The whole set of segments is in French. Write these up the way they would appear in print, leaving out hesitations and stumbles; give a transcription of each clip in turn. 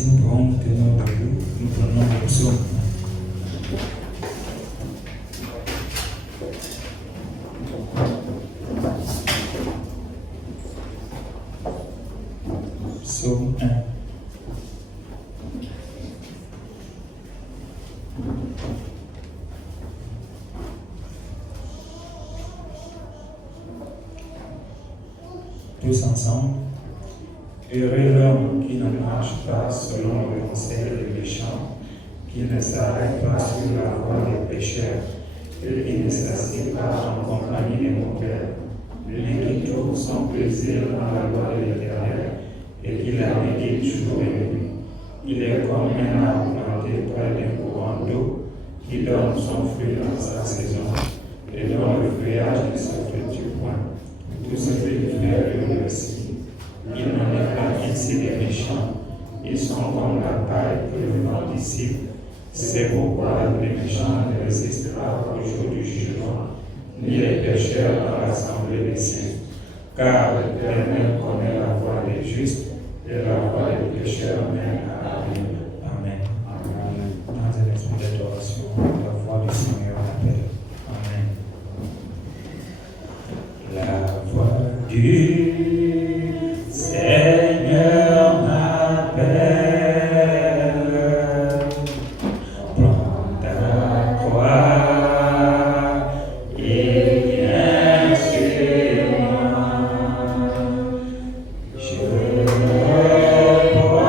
Si nous pouvons nous tenir debout, nous prenons le psaume. Psaume 1. Tous ensemble. Heureux l'homme qui ne marche pas selon le conseil des méchants, qui ne s'arrête pas sur la voie des pécheurs, et qui ne s'assied pas en compagnie des moqueurs, mais qui trouve son plaisir dans la loi de l'Éternel, et qui la médite jour et nuit. Il est comme un arbre planté près d'un courant d'eau, qui donne son fruit dans sa saison, et dont le feuillage ne se flétrit point. Tout ce qu'il fait le réussit. Il n'en est pas ainsi des méchants. Ils sont comme la paille que le vent dissipe. C'est pourquoi les méchants ne résistent pas au jour du jugement, ni les pécheurs dans l'assemblée des saints. Car l'Éternel connaît la voie des justes, et la voie des pécheurs mène à la vie. Amen. Amen. Dans un esprit d'adoration, la voix du Seigneur appelle. Amen. La voix du Seigneur m'appelle. Prends ta croix et viens sur moi. Je reprends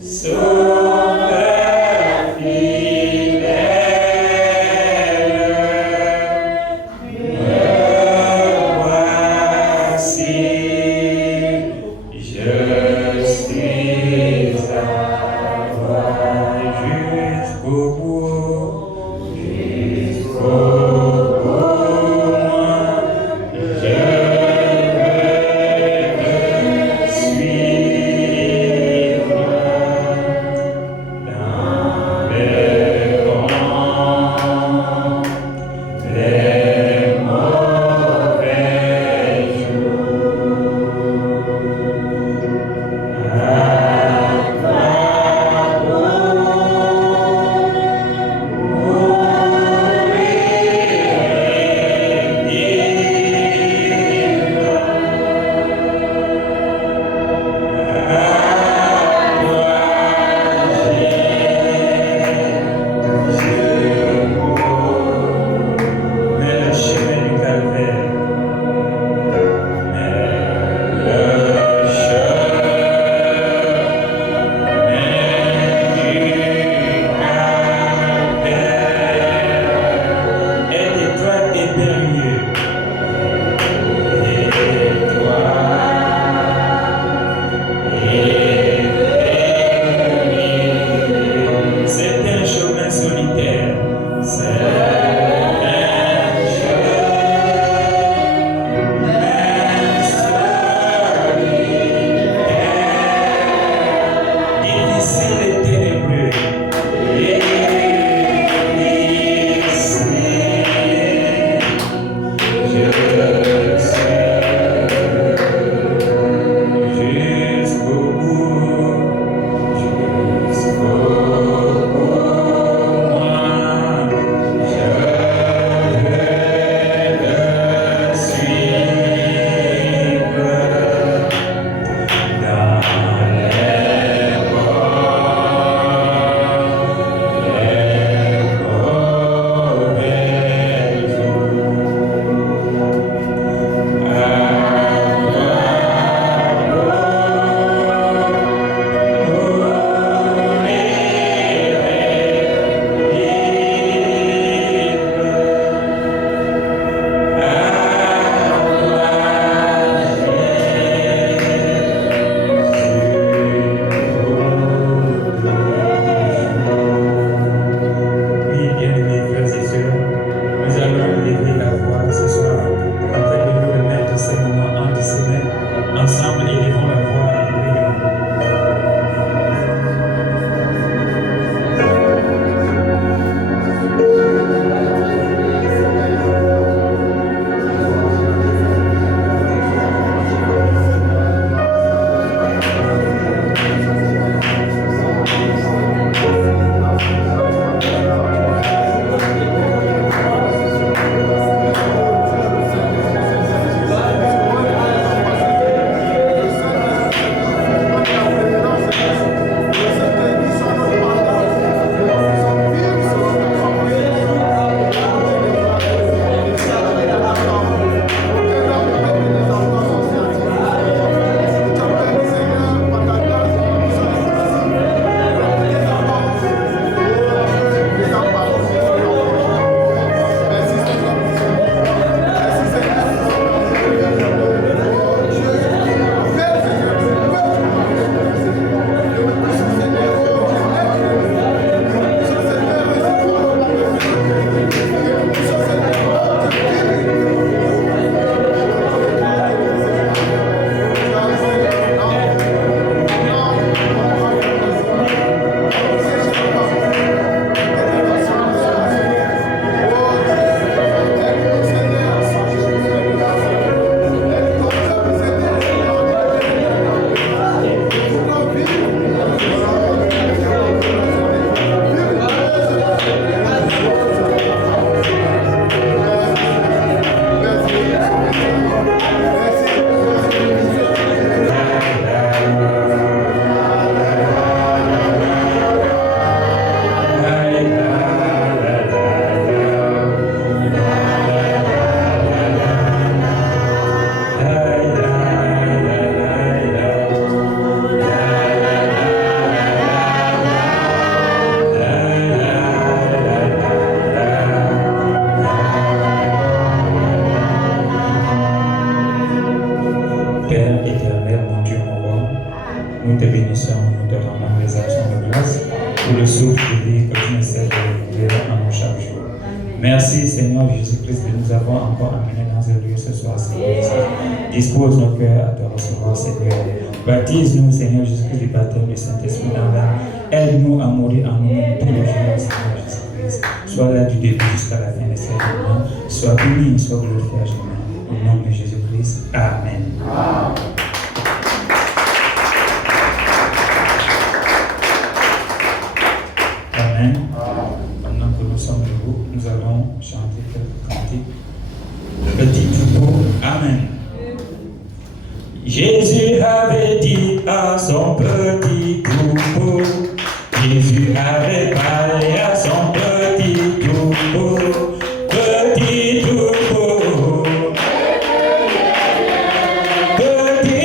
sauveur fidèle. Alpha Nous te bénissons, nous te rendons les actions de grâce pour le souffle de vie que tu nous sais de révéler en nous chaque jour. Merci Seigneur Jésus-Christ de nous avoir encore amenés dans ce lieu ce soir, Seigneur. Dispose nos cœurs à te recevoir, Seigneur. Baptise-nous, Seigneur Jésus-Christ, du baptême du Saint-Esprit dans l'âme. Aide-nous à mourir en nous tous les jours, Seigneur Jésus-Christ. Sois là du début jusqu'à la fin de cette journée. Sois béni, sois glorifié à jamais. Au nom de Jésus-Christ. Amen. Amen. Maintenant que nous sommes debout, nous allons chanter quelques cantiques. Petit troupeau. Amen. Jésus avait dit à son petit troupeau, Jésus avait parlé à son petit troupeau, petit troupeau, petit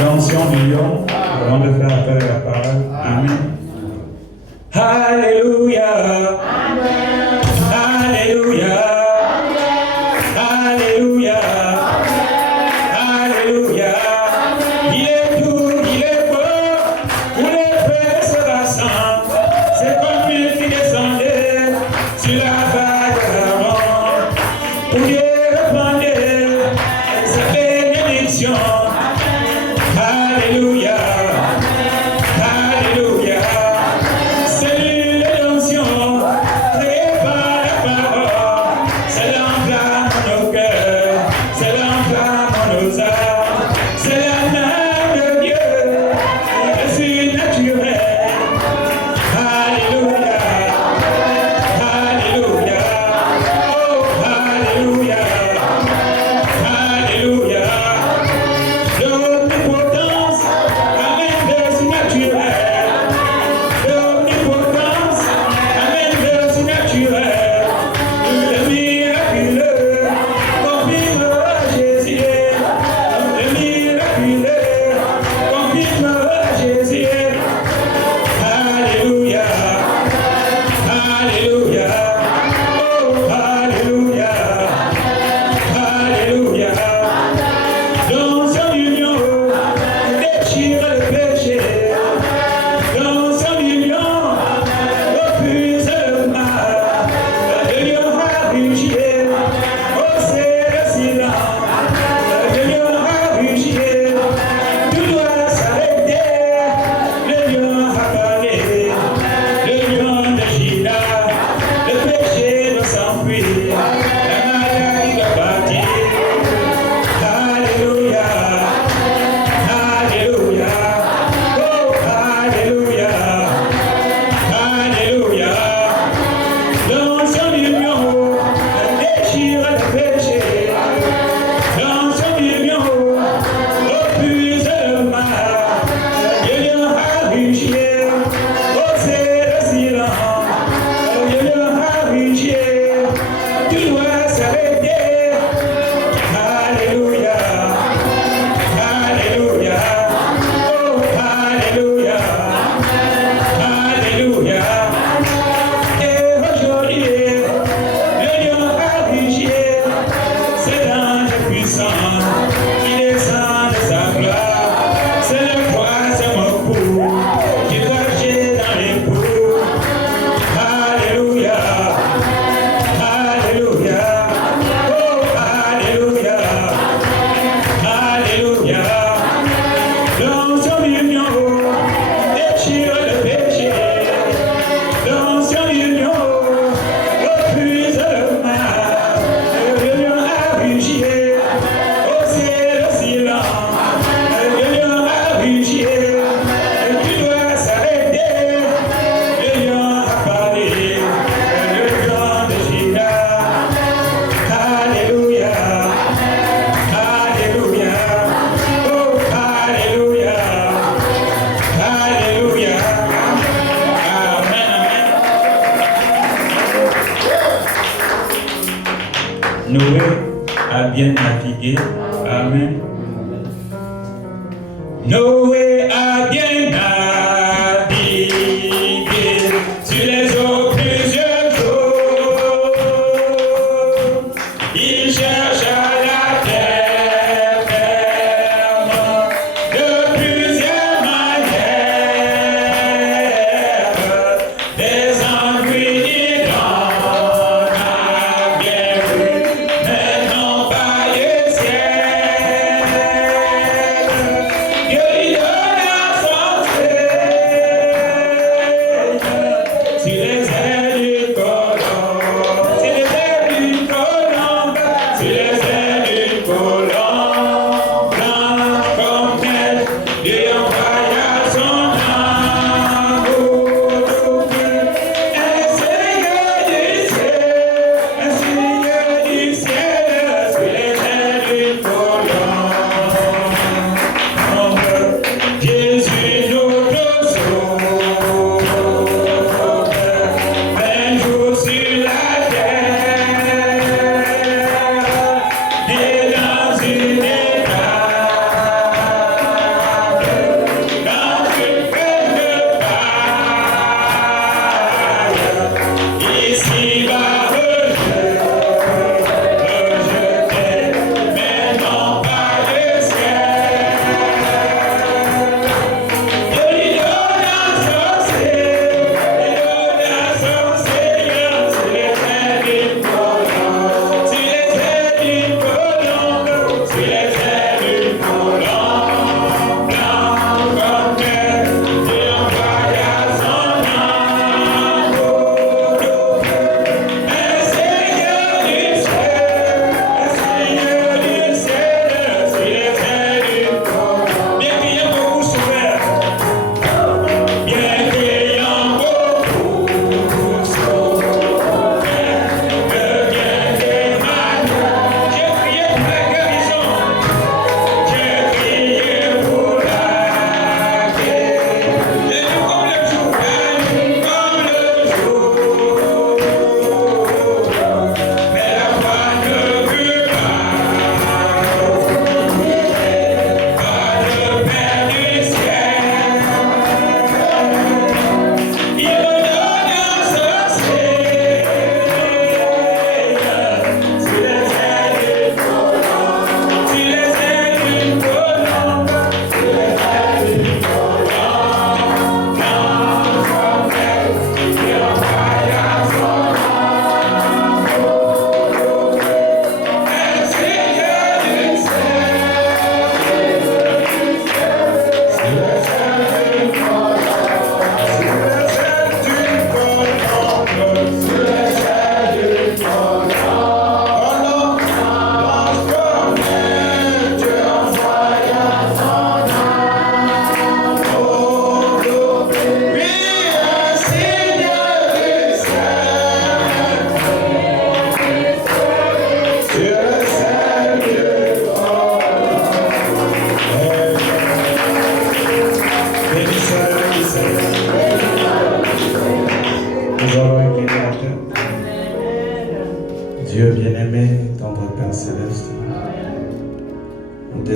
L'onction du lion, avant de faire appel à la parole. Amen. Alléluia. Amen. Alléluia. Alléluia. Alléluia. Il est tout, il est beau, où les frères se rassemblent. C'est comme lui qui descendait sur la vague d'avant. Pour Dieu répandait sa bénédiction. Alléluia. Alléluia. C'est l'onction créée par la parole. C'est l'enflamme en nos cœurs. C'est l'enflamme en nos âmes. C'est la main de Dieu. C'est naturel. Alléluia. Alléluia. Oh, alléluia. Alléluia. L'omnipotence amène de surnaturel. L'omnipotence amène de surnaturel. Le miraculeux confirmera Jésus. Le miraculeux confirmera Jésus. Alléluia. Alléluia. Oh, alléluia. Alléluia. Dans son union, déchire le péché. Dans son union, refuse le mal. Le lion a rugi. Oh, c'est le silence. Le lion a rugi. Tout doit s'arrêter. Le lion a parlé. Le lion de Juda. Le péché doit s'enfuir. La maladie doit partir. Alléluia. Alléluia. Oh, alléluia. Alléluia. Dans son union, déchire le péché. Dans son union, refuse le mal. Le lion a rugi. Oh, c'est le silence. Le lion a rugi. Tout doit s'arrêter. Alléluia. Alléluia. Oh, alléluia. Alléluia. Et aujourd'hui, le lion a rugi. C'est l'ange puissant qui descend de sa gloire. C'est le troisième coup qui cachait dans les coups. Alléluia. Alléluia. Oh, alléluia. Alléluia. Dans son union, déchire le péché. Dans son union, refuse le mal. Le lion a rugi. Oh, c'est le silence. Le lion a rugi. Tu dois s'arrêter. Le lion a parlé. Le lion de Juda. Alléluia. Alléluia. Oh, alléluia. Alléluia. Amen, amen. Noé a bien navigué. Amen. Noé a bien navigué sur les eaux plusieurs jours. Il chercha la terre ferme de plusieurs manières. Des embrunis dans la bien vu, mais non pas le ciel. Dieu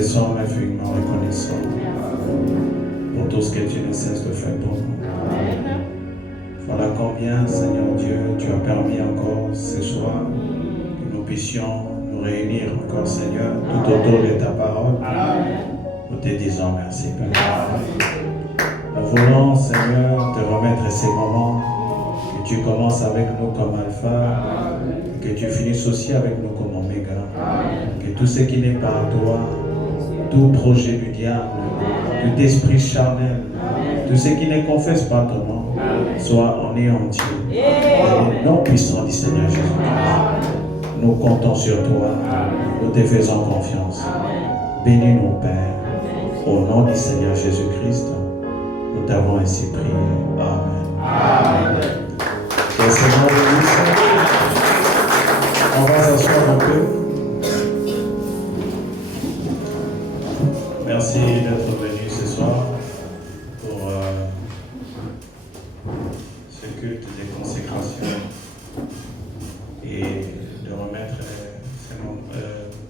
sommes infiniment reconnaissants pour tout ce que tu ne cesses de faire pour nous. Voilà combien, Seigneur Dieu, tu as permis encore ce soir que nous puissions nous réunir encore, Seigneur, tout autour de ta parole. Nous te disons merci, Père. Nous voulons, Seigneur, te remettre ces moments, que tu commences avec nous comme alpha, que tu finisses aussi avec nous comme oméga. Que tout ce qui n'est pas à toi, tout projet du diable, tout esprit charnel, tout ce qui ne confesse pas ton nom, soit anéanti. Dans les noms puissants du Seigneur Jésus-Christ. Nous comptons sur toi, nous te faisons confiance. Bénis-nous, Père, au nom du Seigneur Jésus-Christ. Nous t'avons ainsi prié. Amen. Que le Seigneur vous bénisse. On va s'asseoir un peu. Merci d'être venu ce soir pour ce culte des consécrations et de remettre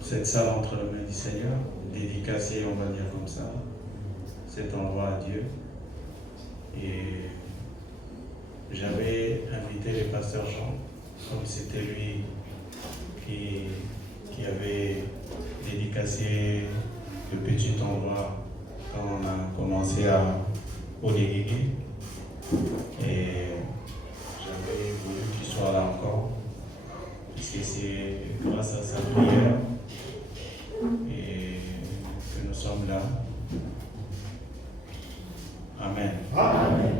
cette salle entre les mains du Seigneur, dédicacer, on va dire comme ça, cet endroit à Dieu. Et j'avais invité le pasteur Jean, comme c'était lui qui avait dédicacé le petit endroit quand on a commencé à Oléguégué. Et j'avais voulu qu'il soit là encore, puisque c'est grâce à sa prière et que nous sommes là. Amen. Amen.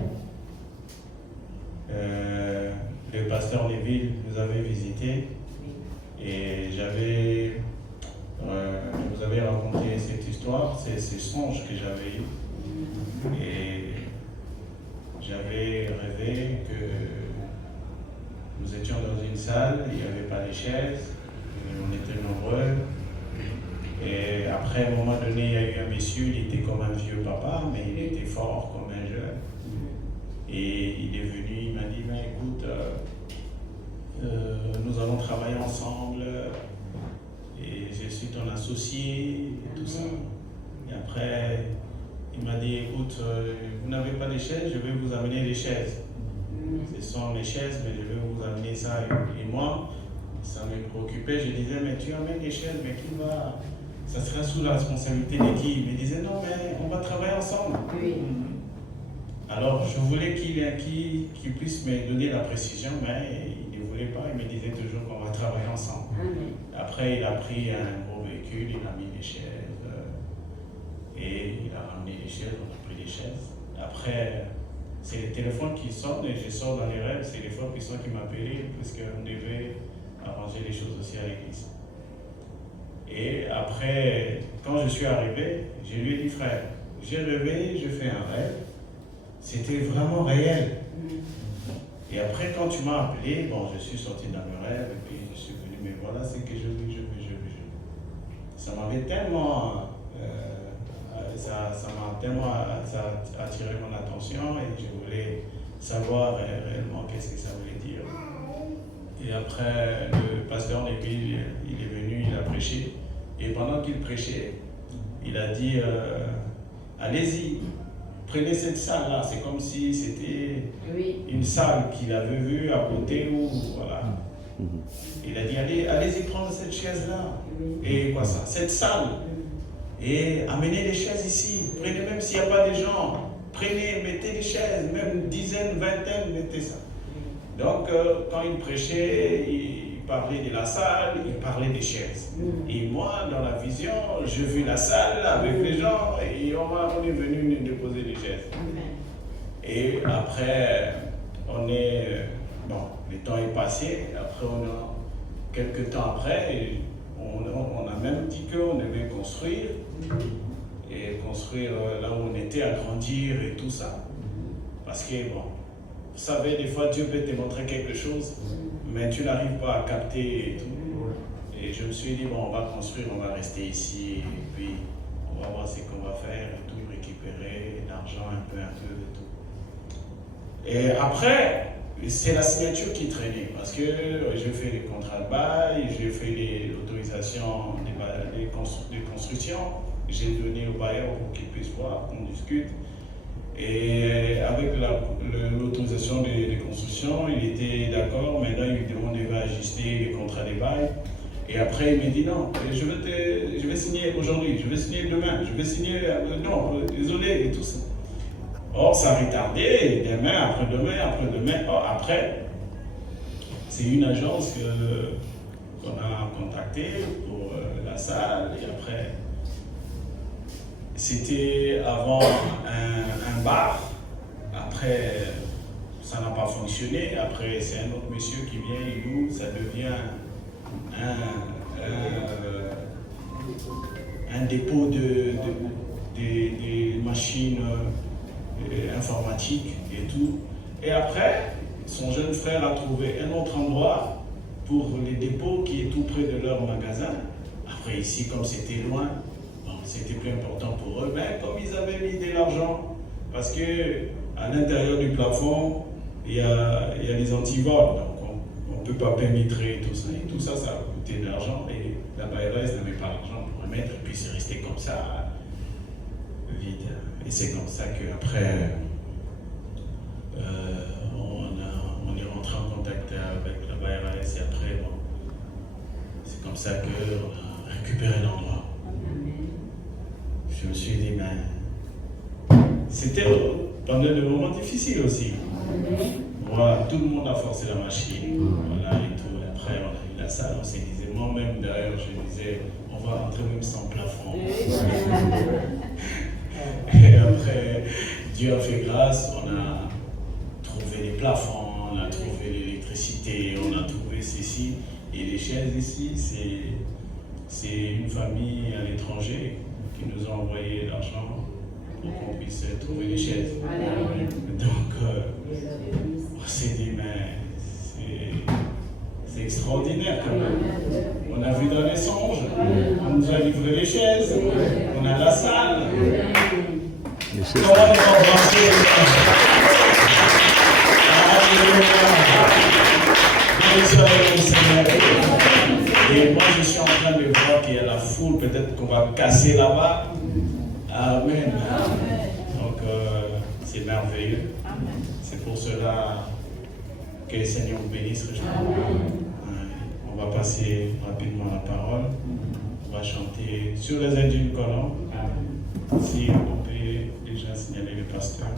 Le pasteur Léville nous avait visité et je vous avais raconté cette histoire, c'est ce songe que j'avais eu. Et j'avais rêvé que nous étions dans une salle, il n'y avait pas de chaises, on était nombreux. Et après, à un moment donné, il y a eu un monsieur, il était comme un vieux papa, mais il était fort comme un jeune. Et il est venu, il m'a dit, ben, écoute, nous allons travailler ensemble, et je suis ton associé, et tout ça. Et après, il m'a dit, écoute, vous n'avez pas de chaises, je vais vous amener des chaises. Ce sont les chaises, mais je vais vous amener ça. Et moi, ça me préoccupait, je disais, mais tu amènes des chaises, mais qui va... Ça sera sous la responsabilité de qui? Il me disait, non, mais on va travailler ensemble. Oui. Alors, je voulais qu'il puisse me donner la précision, mais il ne voulait pas. Il me disait toujours qu'on va travailler ensemble. Après, il a pris un gros véhicule, il a mis des chaises, et il a ramené des chaises, on a pris des chaises. Après, c'est le téléphone qui sonne, et je sors dans les rêves, c'est les frères qui m'appelaient, parce qu'on devait arranger les choses aussi à l'église. Et après, quand je suis arrivé, je lui ai dit, frère, j'ai rêvé, je fais un rêve, c'était vraiment réel. Et après, quand tu m'as appelé, bon, je suis sorti dans le rêve, et puis je suis venu, mais voilà ce que je veux. Ça m'avait tellement, ça a attiré mon attention, et je voulais savoir réellement qu'est-ce que ça voulait dire. Et après, le pasteur Léville, il est venu, il a prêché. Et pendant qu'il prêchait, il a dit, allez-y, prenez cette salle-là. C'est comme si c'était une salle qu'il avait vue à côté ou voilà. Il a dit, allez-y prendre cette chaise-là. Et quoi ça? Cette salle. Et amenez les chaises ici. Prenez, même s'il n'y a pas de gens, prenez, mettez les chaises, même une dizaine, vingtaine, mettez ça. Donc, quand il prêchait, il parlait de la salle, il parlait des chaises. Et moi, dans la vision, j'ai vu la salle avec les gens et on est venu nous déposer des chaises. Et après, le temps est passé. Après, quelques temps après, on a même dit qu'on devait construire. Et construire là où on était, agrandir et tout ça. Parce que, bon, vous savez, des fois, Dieu peut te montrer quelque chose, mais tu n'arrives pas à capter et tout. Et je me suis dit, bon, on va construire, on va rester ici, et puis on va voir ce qu'on va faire, et tout, récupérer l'argent un peu et tout. Et après, c'est la signature qui traînait, parce que j'ai fait les contrats de bail, j'ai fait l'autorisation des constructions, j'ai donné au bailleur pour qu'il puisse voir, qu'on discute. Et avec l'autorisation de construction, il était d'accord. Maintenant, il me demande de ajuster les contrats de bail. Et après, il me dit non, je vais signer aujourd'hui, je vais signer demain, je vais signer. Non, désolé, et tout ça. Or, ça a retardé, demain, après-demain. Or, après, c'est une agence qu'on a contactée pour la salle. Et après, c'était avant un bar. Après, ça n'a pas fonctionné. Après, c'est un autre monsieur qui vient, il loue, ça devient un dépôt de machines informatiques et tout. Et après, son jeune frère a trouvé un autre endroit pour les dépôts qui est tout près de leur magasin. Après, ici, comme c'était loin, bon, c'était plus important pour eux. Mais comme ils avaient mis de l'argent, parce qu'à l'intérieur du plafond, il y a les antivols. On ne peut pas pénétrer tout ça. Et tout ça, ça a coûté de l'argent. Et la bailleuse n'avait pas l'argent pour le mettre. Et puis c'est resté comme ça, vide. Et c'est comme ça qu'après, on est rentré en contact avec la bailleuse. Et après, bon, c'est comme ça qu'on a récupéré l'endroit. Je me suis dit, mais c'était pendant des moments difficiles aussi. Voilà, tout le monde a forcé la machine, voilà, et tout. Après, on a eu la salle, on s'est dit, moi-même d'ailleurs, je disais, on va rentrer même sans plafond. Et après, Dieu a fait grâce, on a trouvé les plafonds, on a trouvé l'électricité, on a trouvé ceci. Et les chaises ici, c'est une famille à l'étranger qui nous a envoyé l'argent pour qu'on puisse trouver les chaises. Donc, on s'est dit, mais c'est extraordinaire quand même. On a vu dans les songes, on nous a livré les chaises, on a la salle. Comment on va embrasser? Et moi je suis en train de voir qu'il y a la foule, peut-être qu'on va casser là-bas. Amen. Donc c'est merveilleux. C'est pour cela que le Seigneur vous bénisse. On va passer rapidement la parole. On va chanter sur les ailes d'une colonne. Si on peut déjà signaler le pasteur.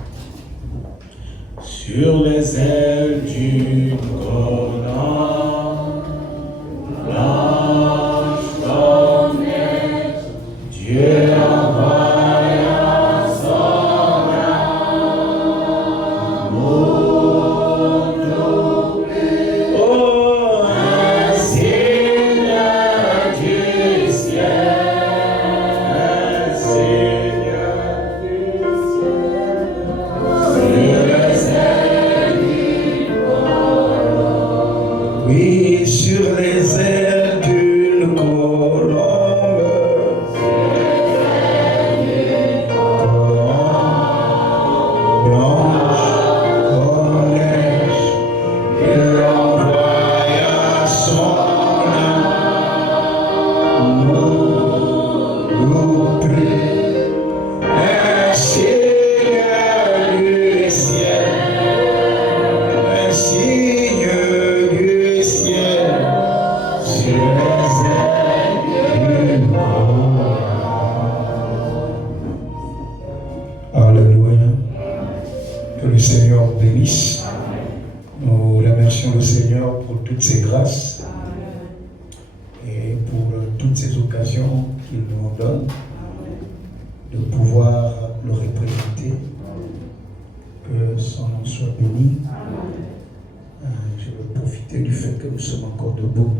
Sur les ailes d'une colonne, blanche comme neige, Dieu envoya son amour nous plus. Oh, un Seigneur du ciel, un Seigneur du ciel, sur les ailes d'une colombe. Oui, sur les ailes d'une colombe. Alléluia. Que le Seigneur bénisse. Nous remercions le Seigneur pour toutes ses grâces et pour toutes ces occasions qu'il nous donne de pouvoir le représenter. Que son nom soit béni. Je veux profiter du fait que nous sommes encore debout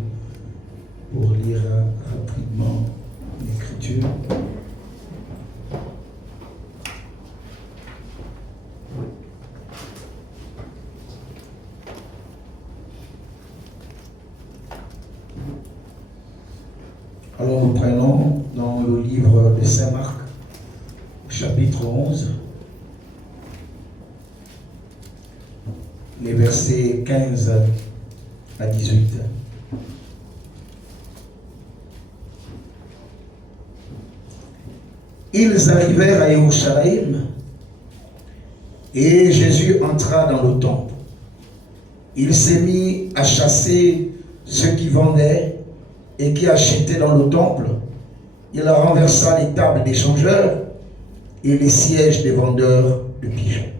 pour lire rapidement l'Écriture. Alors nous prenons dans le livre de Saint Marc, chapitre 11, les versets 15 à 18. Ils arrivèrent à Yerushalayim et Jésus entra dans le temple. Il s'est mis à chasser ceux qui vendaient et qui achetaient dans le temple. Il renversa les tables des changeurs et les sièges des vendeurs de pigeons.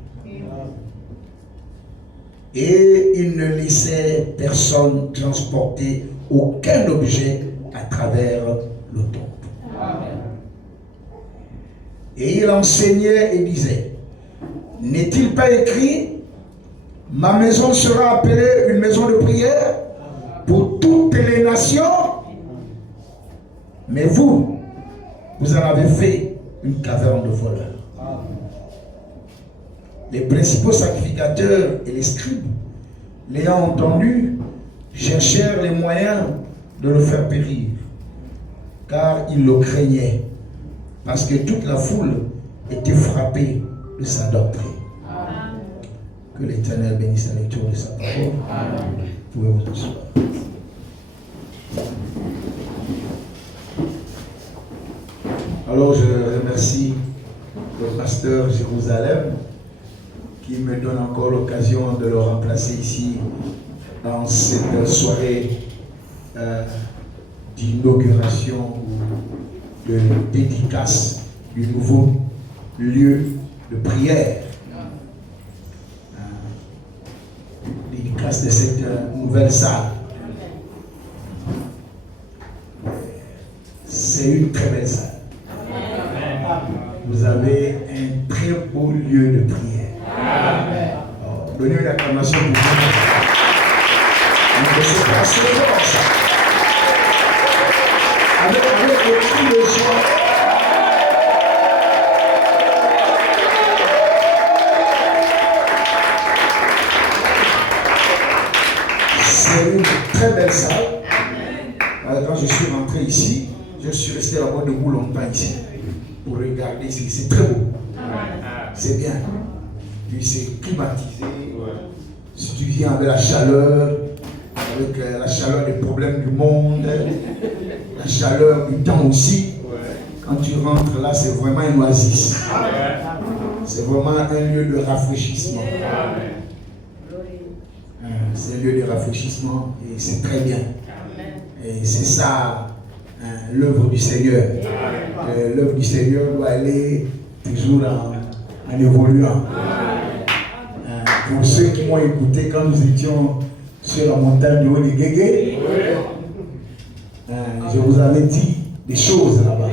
Et il ne laissait personne transporter aucun objet à travers le temple. Et il enseignait et disait, n'est-il pas écrit, ma maison sera appelée une maison de prière pour toutes les nations? Mais vous en avez fait une caverne de voleurs. Les principaux sacrificateurs et les scribes, l'ayant entendu, cherchèrent les moyens de le faire périr, car ils le craignaient, parce que toute la foule était frappée de sa doctrine. Amen. Que l'Éternel bénisse la lecture de sa parole. Vous pouvez vous asseoir. Alors je remercie le pasteur Jérusalem qui me donne encore l'occasion de le remplacer ici dans cette soirée d'inauguration ou de dédicace du nouveau lieu de prière. Dédicace de cette nouvelle salle. C'est une très belle salle. Vous avez un très beau lieu de prière. Alors, donnez une acclamation pour vous. C'est assez fort ça. Avec le cri de joie. C'est une très belle salle. Alors, quand je suis rentré ici, je suis resté là-bas debout longtemps ici pour regarder ici. C'est très beau. C'est bien. Puis c'est climatisé. Si tu viens avec la chaleur, avec la chaleur des problèmes du monde, la chaleur du temps aussi, quand tu rentres là, c'est vraiment une oasis. C'est vraiment un lieu de rafraîchissement. C'est un lieu de rafraîchissement et c'est très bien. Et c'est ça l'œuvre du Seigneur. L'œuvre du Seigneur doit aller toujours en évoluant. Pour ceux qui m'ont écouté quand nous étions sur la montagne du Haut-de-Guégué, je vous avais dit des choses là-bas.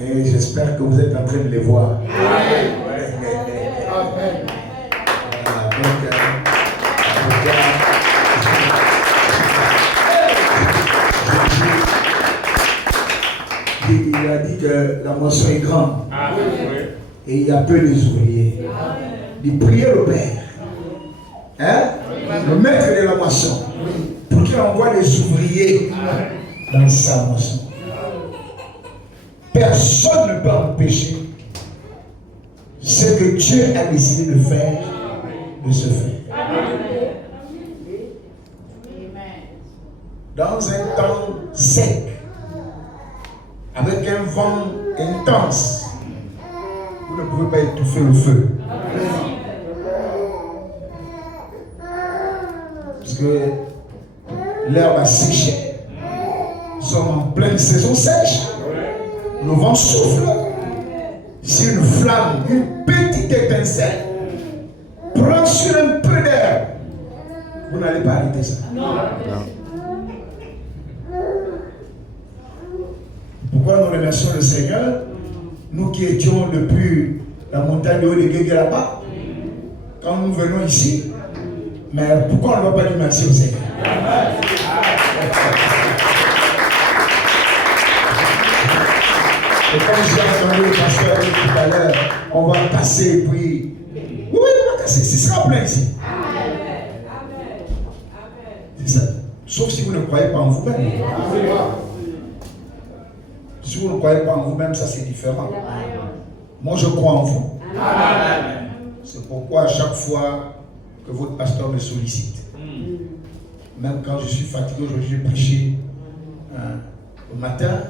Et j'espère que vous êtes en train de les voir. Il a dit que la moisson est grande et il y a peu d'ouvriers. Il priait le Père, le maître de la moisson, pour qu'il envoie des ouvriers dans sa moisson. Personne ne peut empêcher ce que Dieu a décidé de faire, de se faire. Dans un temps sec, avec un vent intense, vous ne pouvez pas étouffer le feu. Parce que l'herbe a séché. Nous sommes en pleine saison sèche. Le vent souffle. Si une flamme, une petite étincelle prend sur un peu d'herbe, vous n'allez pas arrêter ça. Non. Pourquoi nous remercions le Seigneur, nous qui étions depuis la montagne de Haut-de-Guégué là-bas, quand nous venons ici, mais pourquoi on ne va pas dire merci au Seigneur? Et comme j'ai entendu le pasteur tout à l'heure, on va passer et puis... Oui, on va passer, ce sera plein ici. C'est ça. Sauf si vous ne croyez pas en vous-même. Si vous ne croyez pas en vous-même, ça c'est différent. Moi je crois en vous. C'est pourquoi à chaque fois que votre pasteur me sollicite, même quand je suis fatigué, aujourd'hui j'ai prêché le matin,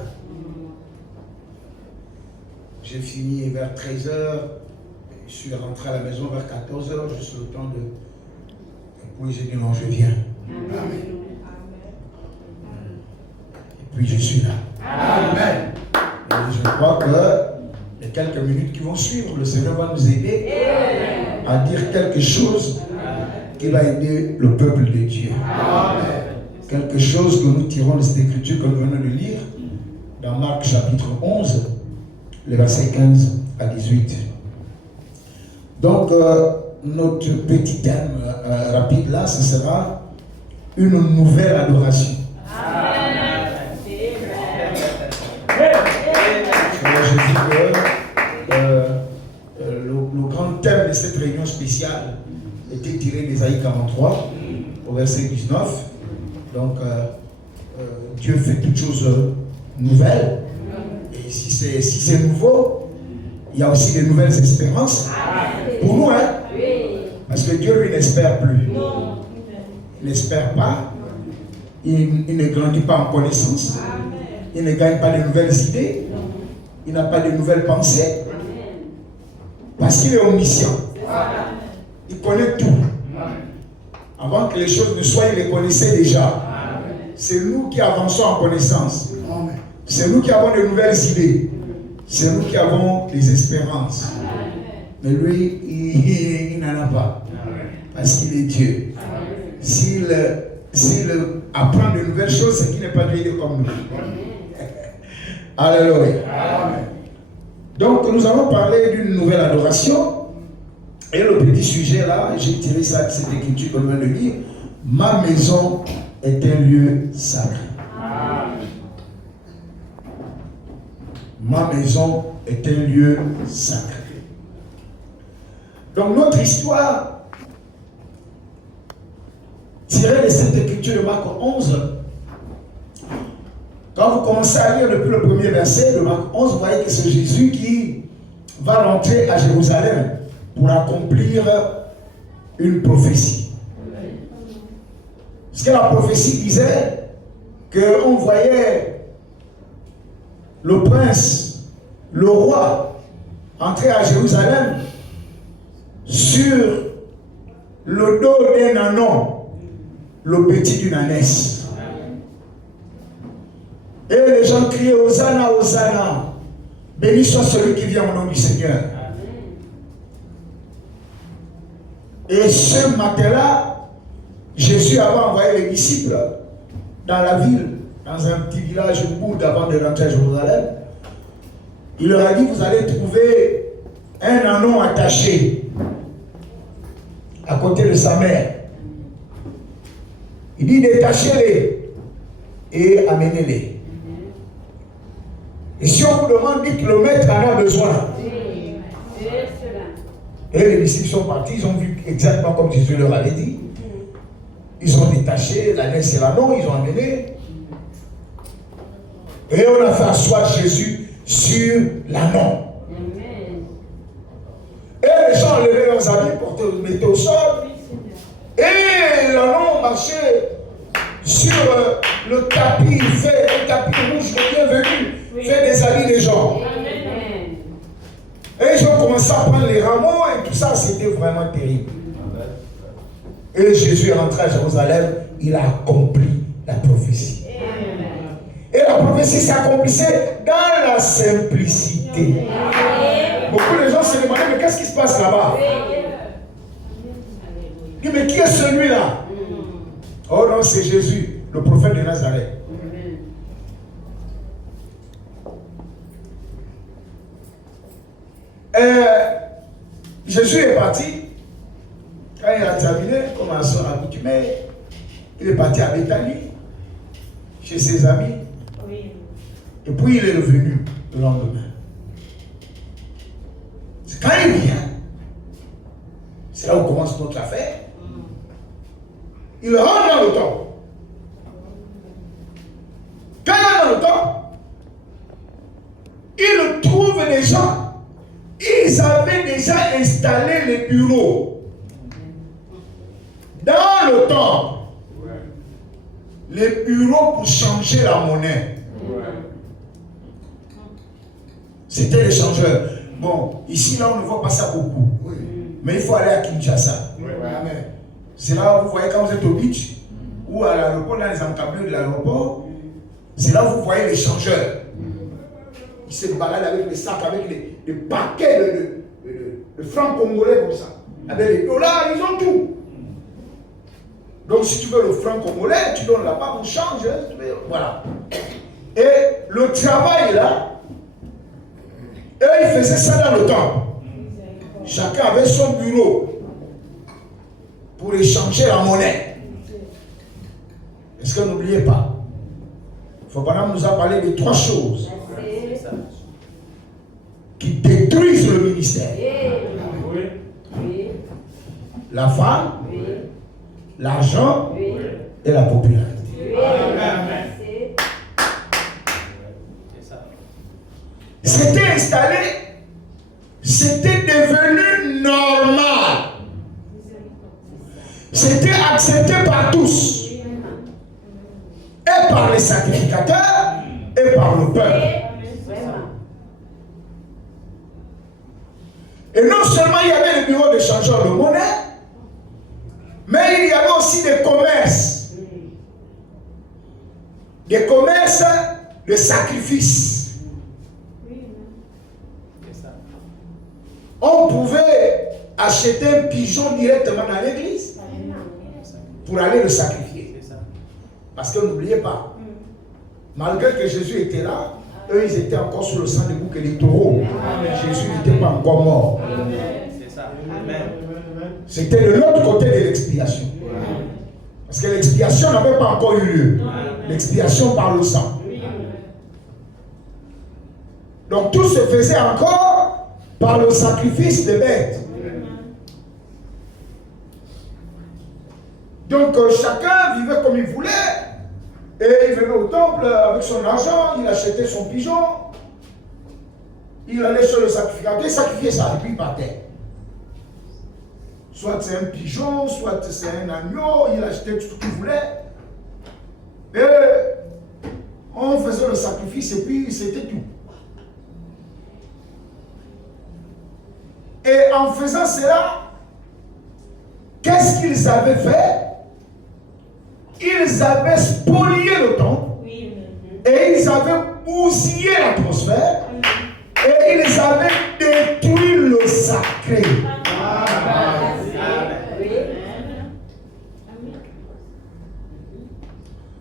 J'ai fini vers 13h. Je suis rentré à la maison vers 14h, juste le temps de... Et puis j'ai dit non, je viens. Amen. Et puis je suis là. Amen. Et je crois que les quelques minutes qui vont suivre, le Seigneur va nous aider à dire quelque chose qui va aider le peuple de Dieu. Amen. Quelque chose que nous tirons de cette écriture que nous venons de lire dans Marc chapitre 11, les versets 15 à 18. Donc, notre petit thème rapide là, ce sera une nouvelle adoration. Amen. Je dis que le grand thème de cette réunion spéciale était tiré d'Ésaïe 43 au verset 19. Donc, Dieu fait toutes choses nouvelles. Et si c'est nouveau, il y a aussi de nouvelles espérances. Pour nous, hein? Parce que Dieu, lui, n'espère plus. Il n'espère pas. Il ne grandit pas en connaissance. Il ne gagne pas de nouvelles idées. Il n'a pas de nouvelles pensées. Parce qu'il est omniscient. Il connaît tout. Avant que les choses ne soient, il les connaissait déjà. C'est nous qui avançons en connaissance. C'est nous qui avons de nouvelles idées. C'est nous qui avons des espérances. Mais lui, il n'en a pas. Parce qu'il est Dieu. S'il apprend de nouvelles choses, c'est qu'il n'est pas Dieu comme nous. Alléluia. Donc, nous allons parler d'une nouvelle adoration. Et le petit sujet là, j'ai tiré ça de cette écriture que je viens de lire. Ma maison est un lieu sacré. Ma maison est un lieu sacré. Donc notre histoire, tirée de cette écriture de Marc 11, quand vous commencez à lire depuis le premier verset de Marc 11, vous voyez que c'est Jésus qui va rentrer à Jérusalem pour accomplir une prophétie. Parce que la prophétie disait qu'on voyait le prince, le roi, entrer à Jérusalem sur le dos d'un ânon, le petit d'une ânesse. Et les gens criaient Hosanna, Hosanna. Béni soit celui qui vient au nom du Seigneur. Et ce matin-là, Jésus avait envoyé les disciples dans la ville, dans un petit village bout avant de rentrer à Jérusalem. Il leur a dit, vous allez trouver un ânon attaché à côté de sa mère. Il dit, détachez-les et amenez-les. Et si on vous demande, dites le maître en a besoin. Et les disciples sont partis, ils ont vu exactement comme Jésus leur avait dit. Ils ont détaché l'ânesse et l'ânon, ils ont amené. Et on a fait asseoir Jésus sur l'ânon. Et les gens enlevaient leurs habits, mettaient au sol. Et l'ânon marchait sur le tapis, fait un tapis rouge, bienvenu, fait des habits des gens. Et ils ont commencé à prendre les rameaux et tout ça, c'était vraiment terrible. Et Jésus est rentré à Jérusalem, il a accompli la prophétie. Et la prophétie s'accomplissait dans la simplicité. Beaucoup de gens se demandaient, mais qu'est-ce qui se passe là-bas? Il dit, mais qui est celui-là? Oh non, c'est Jésus, le prophète de Nazareth. Jésus est parti. Quand il a terminé, comme à son accoutumé, il est parti à Béthanie, chez ses amis. Et puis il est revenu le lendemain. C'est quand il vient, c'est là où commence notre affaire. Il rentre dans le temple. Quand il est dans le temple, il trouve des gens. Ils avaient déjà installé les bureaux dans le temple. Les bureaux pour changer la monnaie. C'était l'échangeur. Bon, ici, là, on ne voit pas ça beaucoup. Oui. Mais il faut aller à Kinshasa. Oui. C'est là où vous voyez quand vous êtes au beach, ou à l'aéroport, dans les encablures de l'aéroport, c'est là où vous voyez l'échangeur. Il se balade avec les sacs, avec les paquets de francs congolais comme ça. Avec les dollars, ils ont tout. Donc si tu veux le franc congolais, tu donnes là-bas, on change. Voilà. Et le travail là, eux ils faisaient ça dans le temple. Chacun avait son bureau pour échanger la monnaie. Est-ce que n'oubliez pas, Fabana nous a parlé de 3 choses qui détruisent le ministère. La femme, l'argent et la popularité. C'était installé, c'était devenu normal. C'était accepté par tous. Et par les sacrificateurs et par le peuple. Et non seulement il y avait le bureau d'échangeur de monnaie, mais il y avait aussi des commerces. Des commerces de sacrifice. On pouvait acheter un pigeon directement dans l'église pour aller le sacrifier. Parce que n'oubliez pas, malgré que Jésus était là, eux ils étaient encore sur le sang des boucs et des taureaux. Jésus n'était pas encore mort. C'était de l'autre côté de l'expiation. Parce que l'expiation n'avait pas encore eu lieu. L'expiation par le sang. Donc tout se faisait encore par le sacrifice des bêtes. Donc chacun vivait comme il voulait. Et il venait au temple avec son argent, il achetait son pigeon. Il allait sur le sacrificateur, il sacrifiait ça et puis il partait. Soit c'est un pigeon, soit c'est un agneau, il achetait tout ce qu'il voulait. Et on faisait le sacrifice et puis c'était tout. Et en faisant cela, qu'est-ce qu'ils avaient fait? Ils avaient spolié le temple et ils avaient bousillé l'atmosphère et ils avaient détruit le sacré.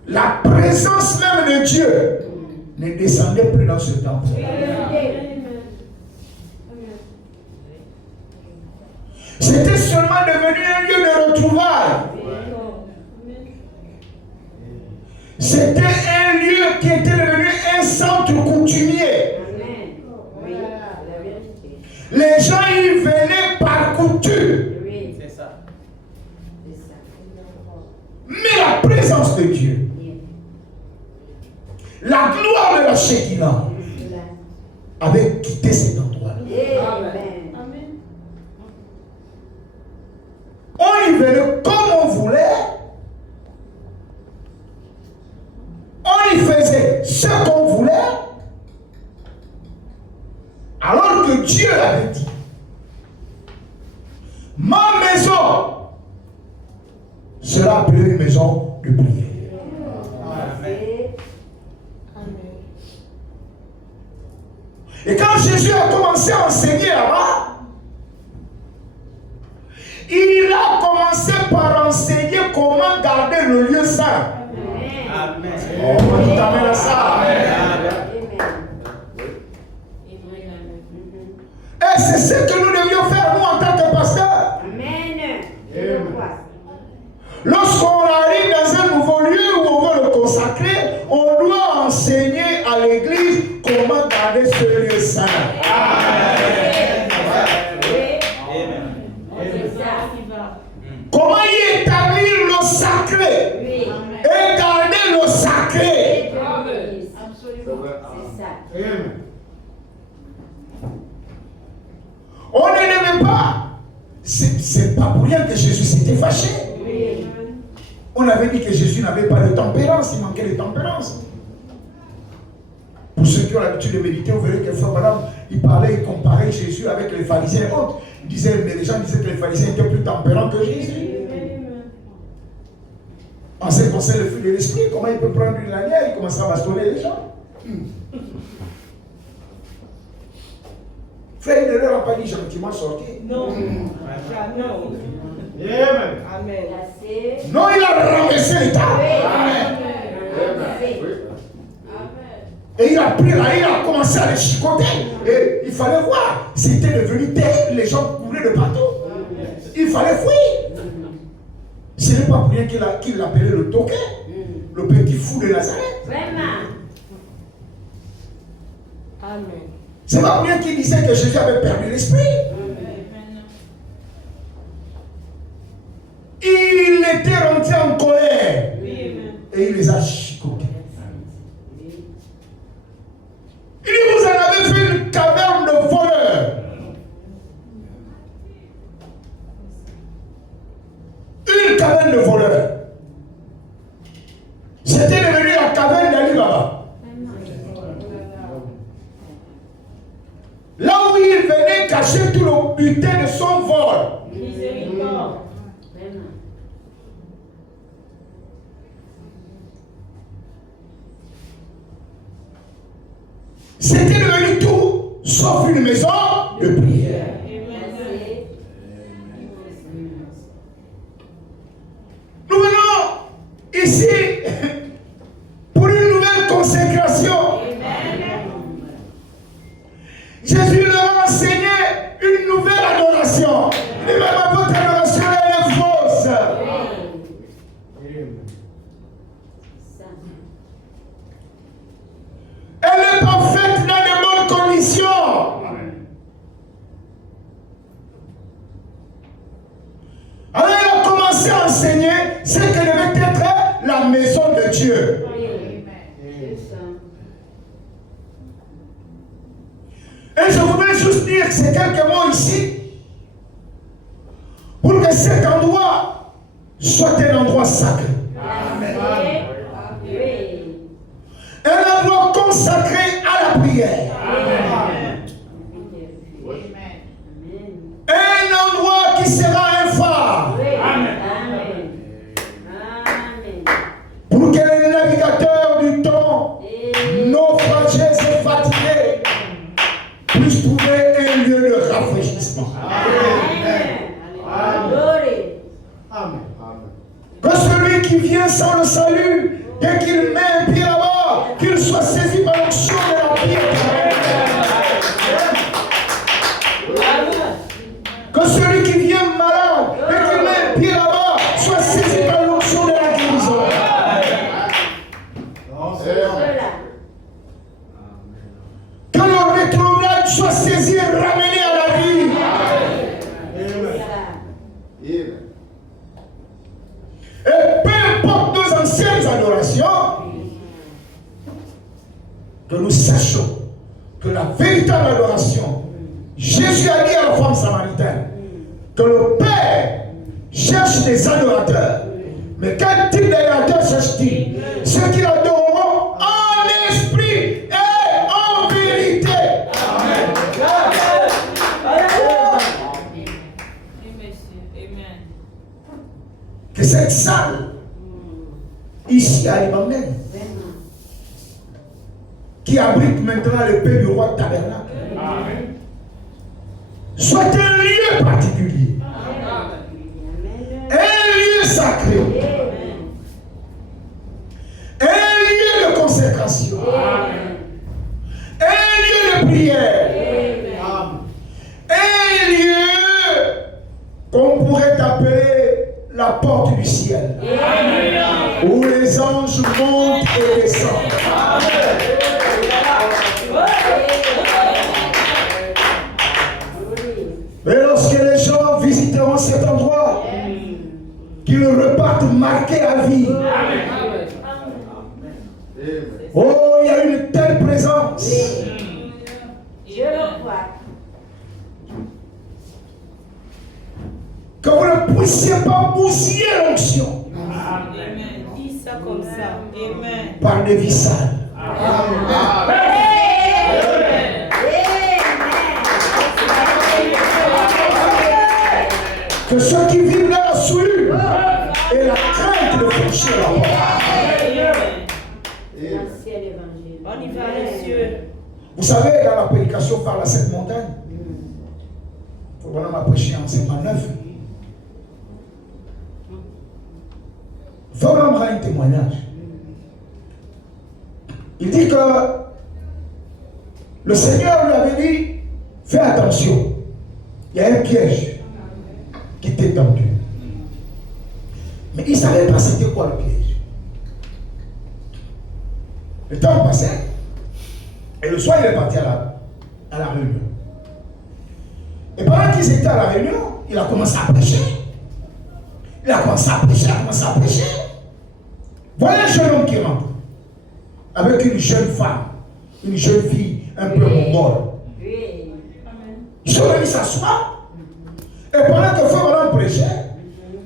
La présence même de Dieu ne descendait plus dans ce temple. C'était seulement devenu un lieu de retrouvailles. C'était un lieu qui était devenu un centre coutumier. Les gens y venaient par coutume. Mais la présence de Dieu, la gloire de la Shekinah avait quitté cet endroit-là. On y venait comme on voulait. On y faisait ce qu'on voulait. Alors que Dieu avait dit, ma maison sera appelée une maison de prière. Et quand Jésus a commencé à enseigner là-bas, il a commencé par enseigner comment garder le lieu saint. Amen. Oh, tu t'amènes à ça. Amen. Et c'est ce que nous devions faire, nous, en tant que pasteurs. Amen. Lorsqu'on arrive dans un nouveau lieu où on veut le consacrer, on doit enseigner à l'église comment garder ce lieu saint. Amen. Comment y établir le sacré et garder le sacré. Absolument. C'est ça. On ne l'aimait pas. C'est pas pour rien que Jésus s'était fâché. Oui. On avait dit que Jésus n'avait pas de tempérance, il manquait de tempérance. Pour ceux qui ont l'habitude de méditer, vous verrez que Frère Branham il parlait, il comparait Jésus avec les pharisiens et autres. Il disait, mais les gens disaient que les pharisiens étaient plus tempérants que Jésus. En ce qui concerne le fruit de l'esprit, comment il peut prendre une lanière, il commence à bastonner les gens. Frère, il ne leur a pas dit gentiment sortir. Non. Amen. Amen. Non, il a renversé l'état. Et il a pris là, il a commencé à les chicoter. Et il fallait voir. C'était devenu terrible. Les gens couraient de partout. Il fallait fuir. Ce n'est pas pour rien qu'il l'appelait le toquet. Le petit fou de Nazareth. Amen. Ce n'est pas pour rien qu'il disait que Jésus avait perdu l'esprit. Il était rentré en colère. Et il les a chicotés. Il dit, vous en avez fait une caverne de voleurs. Une caverne de voleurs. C'était devenu la caverne d'Ali Baba. Là où il venait cacher tout le butin de son vol. Miséricorde. C'était devenu tout sauf une maison de prière. Nous venons ici pour une nouvelle consécration. Jésus leur a enseigné une nouvelle adoration. Et même votre adoration, elle est fausse. Elle n'est pas faite dans de bonnes conditions. Alors il a commencé à enseigner ce que devait être la maison de Dieu. Et je voudrais juste dire ces quelques mots ici pour que cet endroit soit un endroit sacré. Un endroit consacré à la prière. Un endroit qui sera un phare. Pour que les navigateurs du temps, naufragés et fatigués, puissent trouver un lieu de rafraîchissement. Que celui qui vient sans le salut, dès qu'il met un pied là-bas, qu'il soit saisi par l'onction de la prière. Que celui qui vient malade, dès qu'il met un pied là-bas, soit saisi par l'onction de la guérison. Que le rétrograde soit saisi et ramené à la vie. Et peu importe nos anciennes adorations, que nous sachions que la véritable adoration, Jésus a dit à la femme samaritaine que le Père cherche des adorateurs. Mais quel type d'adorateurs cherche-t-il? Ceux qui l'adoreront en esprit et en vérité. Amen. Que cette salle, ici à Libamen, qui abrite maintenant le paix du roi tabernacle, soit un lieu particulier, un lieu sacré, un lieu de consécration, un lieu de prière, un lieu qu'on pourrait appeler la porte du ciel, où les anges montent et descendent. Mais lorsque les gens visiteront cet endroit, qu'ils repartent marqués à vie. Oh, il y a une telle présence. Je le crois. Que vous ne puissiez pas bousiller l'onction. Amen. Dis ça comme ça. Amen. Par des vies sales. Amen. Que ceux qui vivent dans la souillure et la crainte de franchir la porte. On y va, messieurs. Vous savez, dans la prédication par la Sainte Montagne, on m'a prêché en 59. Vraiment rend un témoignage. Il dit que le Seigneur lui avait dit, fais attention, il y a un piège qui t'est tendu. Mais il ne savait pas c'était quoi le piège. Le temps passait, et le soir il est parti à la réunion. Et pendant qu'ils étaient à la réunion, il a commencé à prêcher. Voilà un jeune homme qui rentre, avec une jeune femme, une jeune fille, un peu mongole. Ils sont venus s'asseoir, et pendant que Frère Branham prêchait,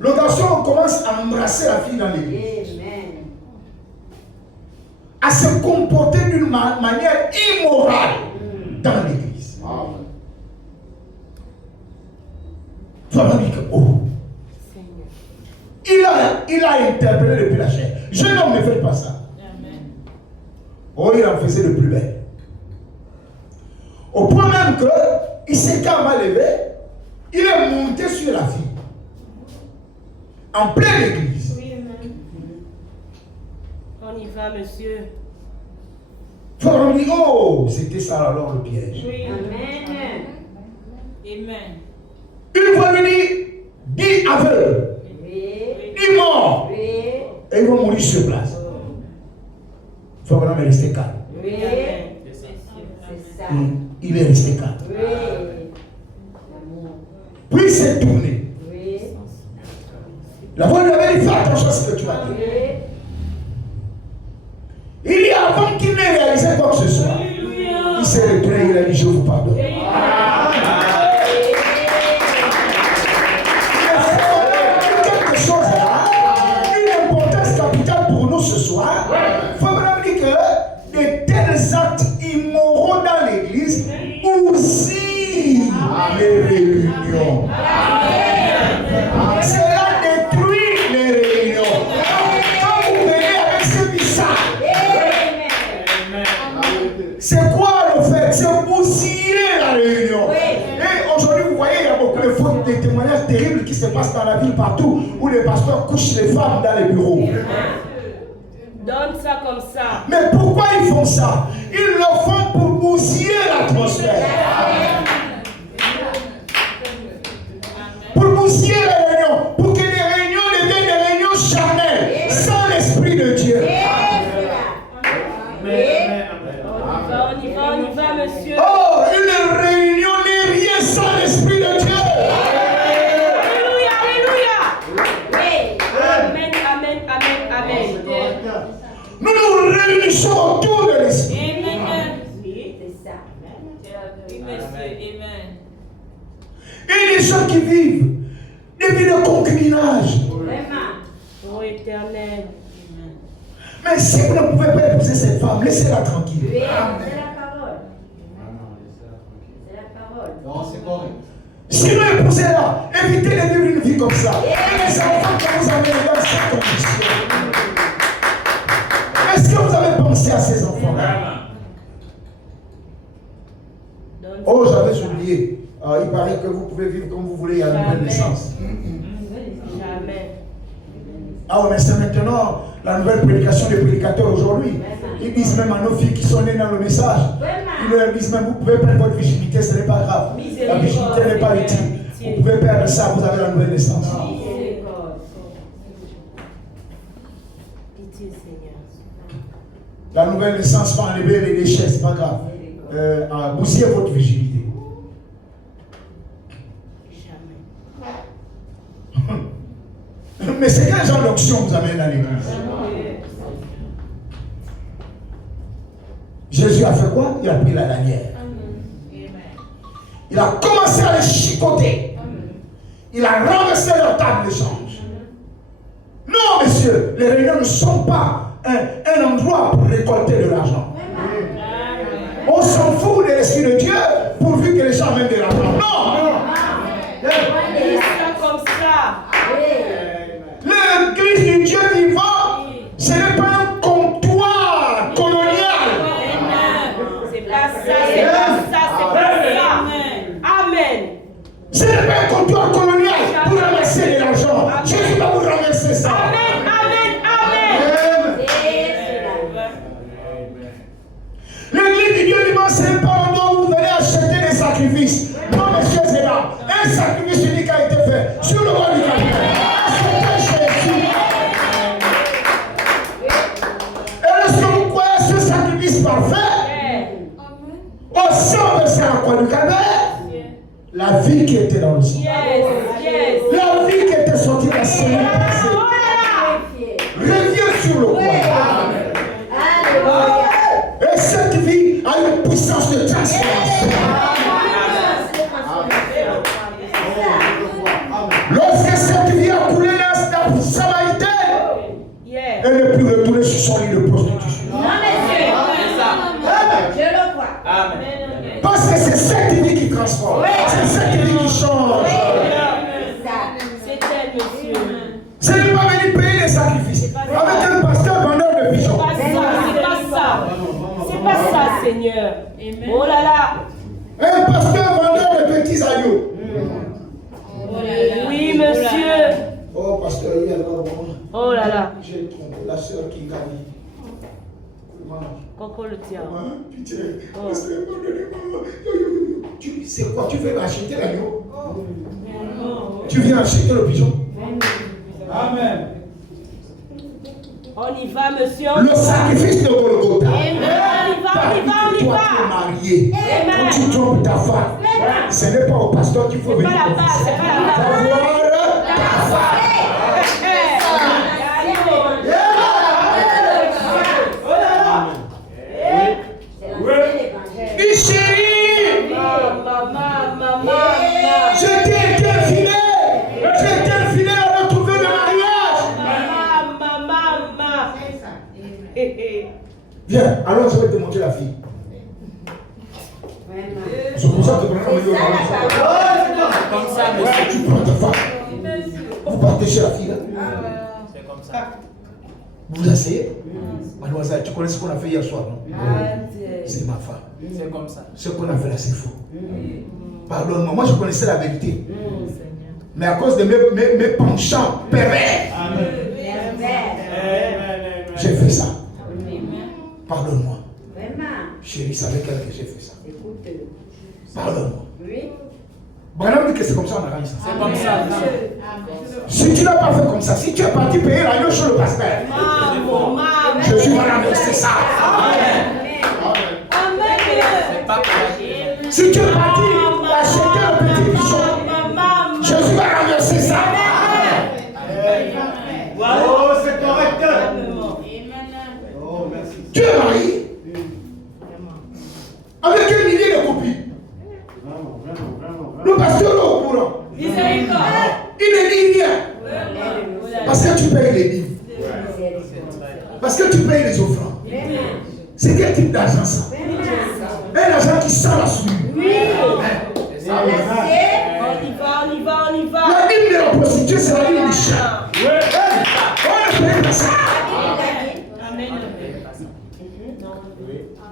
le garçon commence à embrasser la fille dans l'église. À se comporter d'une manière immorale dans l'église. Vraiment dit que, oh, il a interpellé depuis la chair. Jeune homme, ne faites pas ça. Oh, il en faisait de plus belle. Au point même que il s'est carrément levé, il est monté sur la fille. En pleine église. Oui, amen. On y va, monsieur. On dit, oh, c'était ça alors le piège. Oui. Amen. Amen. Une fois lui dit aveugle, Oui. dit mort, Oui. et ils vont mourir sur place. Il faut vraiment rester calme. Oui. Amen. C'est ça. Il est resté calme. Oui. L'amour. Puis il s'est tourné. Oui. La voix lui avait dit, fais attention à ce que tu vas dire. Oui. Il dit, avant qu'il n'ait réalisé quoi que ce soit, il s'est retourné, il a dit, je vous pardonne. Quelque chose là, une importance capitale pour nous ce soir. Il faut vraiment dire que de tels actes immoraux dans l'église aussi les réunions. Cela détruit les réunions. Quand vous venez avec ce message, c'est quoi le fait? C'est bousiller la réunion. Et aujourd'hui, vous voyez, il y a beaucoup de fautes, des témoignages terribles qui se passent dans la ville partout, où les pasteurs couchent les femmes dans les bureaux. Donne ça comme ça. Mais pourquoi ils font ça? Ils le font pour bousiller l'atmosphère. Pour bousiller les réunions, pour que les réunions deviennent des réunions charnelles, sans l'Esprit de Dieu. On y va, monsieur. Oh, une réunion n'est rien sans l'Esprit de Dieu. Alléluia, alléluia. Oui. Amen, amen, amen, amen. Nous nous réunissons autour de l'Esprit. Amen. C'est ça. Oui, monsieur, amen. Et les gens qui vivent des vies de concubinage. Vraiment. Ô éternel. Mais si vous ne pouvez pas épouser cette femme, laissez-la tranquille. Oui. C'est la parole. C'est la parole. Non, c'est correct. Sinon, épousez-la. Évitez de vivre une vie comme ça. Et les enfants que vous avez dans cette condition. Est-ce que vous avez pensé à ces enfants-là? Oh, j'avais oublié. Il paraît que vous pouvez vivre comme vous voulez à la nouvelle naissance. Jamais. Ah oui, mais c'est maintenant la nouvelle prédication des prédicateurs aujourd'hui. Ils disent même à nos filles qui sont nées dans le message, ils leur disent même, vous pouvez perdre votre virginité, ce n'est pas grave. La virginité n'est pas utile. Vous pouvez perdre ça, vous avez la nouvelle naissance. Pitié, Seigneur. La nouvelle naissance va enlever les déchets, c'est pas grave. Bousiller votre virginité. Jamais. Mais c'est quel genre d'option vous avez dans l'église? Jésus a fait quoi? Il a pris la lanière. Il a commencé à les chicoter. Il a renversé leur table d'échange. Non, messieurs, les réunions ne sont pas un endroit pour récolter de l'argent. On s'en fout de l'Esprit de Dieu pourvu que les gens amènent de l'argent. Non! Dis ça comme ça. L'église du Dieu vivant, ce n'est pas un comptoir colonial. C'est pas ça, c'est pas ça, c'est pas ça. Amen. Ce n'est pas un comptoir colonial pour ramasser de l'argent. Jésus va vous ramasser ça. Amen, amen, amen. L'église du Dieu vivant, ce n'est pas un endroit où vous venez acheter des sacrifices. Non, monsieur, c'est là. Un sacrifice unique a été fait sur le roi du calvaire. C'était Jésus. Et lorsque vous croyez ce sacrifice parfait, au sang versé à la croix du calvaire, la vie qui était dans le sang, la vie qui était sortie de la semaine passée, revient sur le croix. Et cette vie a une puissance de transformation. Lorsque cette vie a coulé dans la Samaritaine, elle n'est plus retournée sur son lit de prostitution. Parce que c'est cette vie qui transforme. C'est cette vie qui change. Ce n'est pas venir payer les sacrifices avec un pasteur vendeur de pigeons. C'est pas ça, Seigneur. Oh là là. Un pasteur vendeur de petits agneaux. Oui, monsieur. Oh, pasteur, il y a là. Oh là là. J'ai trompé la soeur qui gagne. Coco le tien. Pitié. Pasteur, pardonnez-moi. C'est quoi? Tu veux acheter l'agneau? Tu viens acheter le pigeon? Amen. On y va, monsieur. Le sacrifice de Golgotha. Amen. On y va. Toi qui es marié, quand tu trompes ta femme, ce n'est pas au pasteur qu'il faut venir. C'est pas la base, c'est pas la base. Voir ta femme. Chérie, Maman. je t'ai interfilé. Je t'ai interfilé à retrouver le mariage. Maman. Viens, alors je vais te montrer la fille. C'est comme ça que tu prends ta femme. Vous partez chez la fille là. C'est comme ça. Vous vous asseyez. Mademoiselle, tu connais ce qu'on a fait hier soir, non? C'est ma femme. C'est comme ça. Ce qu'on a fait là, c'est faux. Pardonne-moi, moi je connaissais la vérité. Mais à cause de mes penchants pervers, j'ai fait ça. Pardonne-moi. Chérie, c'est avec elle que j'ai fait ça. Pardonne-moi. Madame dit que c'est comme ça en Arabe. C'est comme ça. Si tu n'as pas fait comme ça, si tu es parti payer l'agneau chez le pasteur, Jésus va renverser ça. C'est pas clair. Si tu es parti acheter un petit pigeon, Jésus va renverser ça. Oh, c'est correct. Oh, merci. Tu es marié avec un millier de copies. Le pasteur est au courant. Il ne dit rien. Parce que tu payes les livres. Parce que tu payes les offrandes. C'est quel type d'argent ça? Un argent qui sent la souillure. On y va. La dîme de la prostituée, c'est la dîme du chat. On ne paye pas ça. Amen.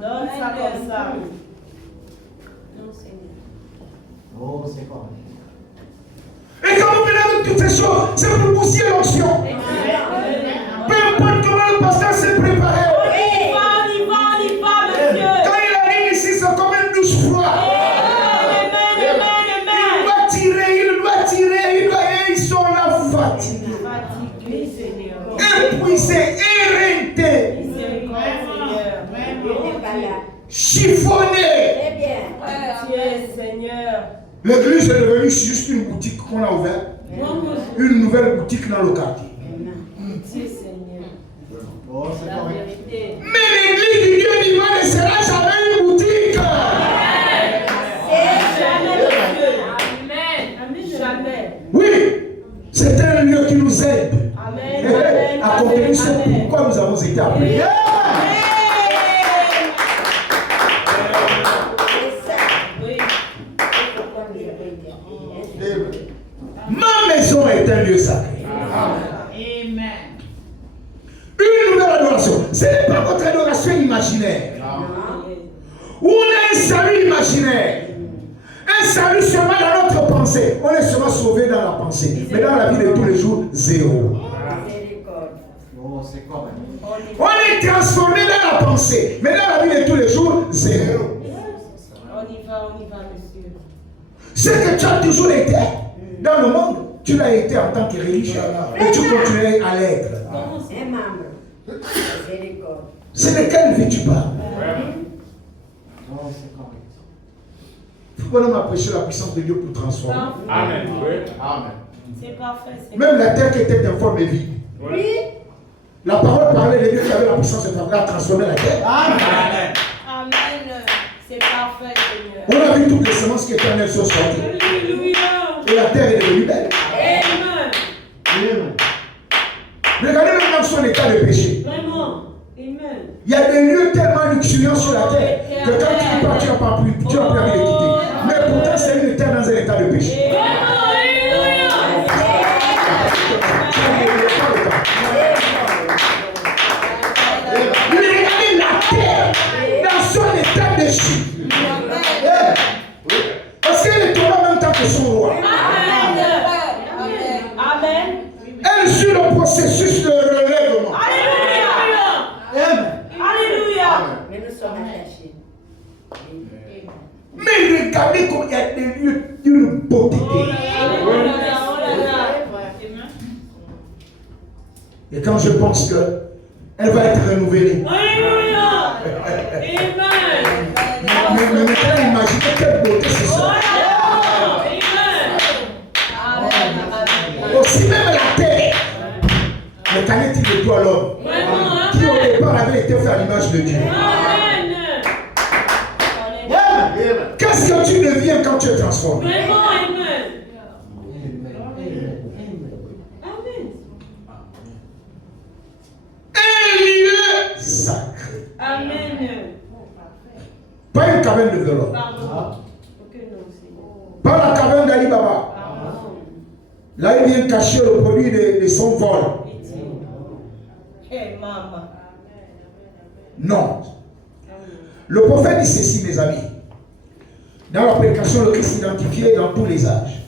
Donne ça comme ça. Oh, c'est correct. Et quand vous venez avec toutes ces choses, c'est pour bousiller l'onction. Peu importe comment le pasteur s'est préparé. On y va, monsieur. Quand il arrive ici, c'est comme une douche froide. Il doit tirer, et ils sont là fatigués. Épuisés, éreintés, chiffonnés. L'église est devenue juste une boutique qu'on a ouverte. Une nouvelle boutique dans le quartier. Oh, c'est correct. Mais l'église du Dieu vivant ne sera jamais une boutique. Jamais. Oui, c'est un lieu qui nous aide à comprendre ce pourquoi nous avons été appelés. Ma maison est un lieu sacré. seulement dans notre pensée. On est seulement sauvé dans la pensée. Mais dans la vie de tous les jours, zéro. On est transformé dans la pensée. Mais dans la vie de tous les jours, zéro. On y va, monsieur. Ce que tu as toujours été dans le monde, tu l'as été en tant que religieux. Et tu continues à l'être. C'est de quelle vie tu parles? Il faut qu'on m'apprécie la puissance de Dieu pour transformer. Amen. Amen. C'est parfait. Même la terre qui était informe et vide. Oui. La parole parlait de Dieu qui avait la puissance de transformer la terre. Amen. Amen. C'est parfait, Seigneur. On a vu toutes les semences qui étaient en elle sont sorties. Alléluia. Et la terre est devenue belle. Amen. Regardez maintenant son état de péché. Vraiment. Amen. Il y a des lieux tellement luxuriants sur la terre que quand tu pars, tu n'as pas envie de quitter. Mais pourtant, c'est une terre dans un état de péché. Regardez la terre dans son état de chute. Parce qu'elle est tombée en même temps que son roi. Amen. Elle suit le processus de relèvement. Alléluia. Alléluia. Mais nous sommes attachés. Mais regardez comme il y a des lieux d'une beauté. Et quand je pense qu'elle va être renouvelée. Alléluia. Mais maintenant, imaginez quelle beauté c'est ça. Aussi même la terre. Mais qu'en est-il de toi l'homme qui au départ avait été fait à l'image de Dieu? Qu'est-ce que tu deviens quand tu es transformé? Un lieu sacré. Amen. Pas une caverne de violon. Pas la caverne d'Ali Baba. Là, il vient cacher le produit de son vol. Non. Le prophète dit ceci, mes amis. Dans la prédication, le Christ identifié dans tous les âges.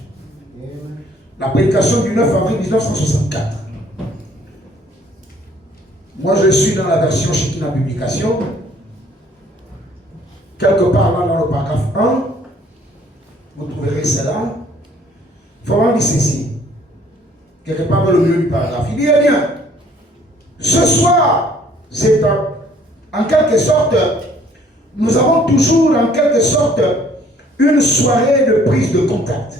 La prédication du 9 avril 1964. Moi, je suis dans la version Shekinah Publication. Quelque part là, dans le paragraphe 1, vous trouverez cela. Florent dit ceci. Quelque part dans le milieu du paragraphe. Il dit, eh bien, ce soir, c'est en quelque sorte, nous avons toujours en quelque sorte une soirée de prise de contact.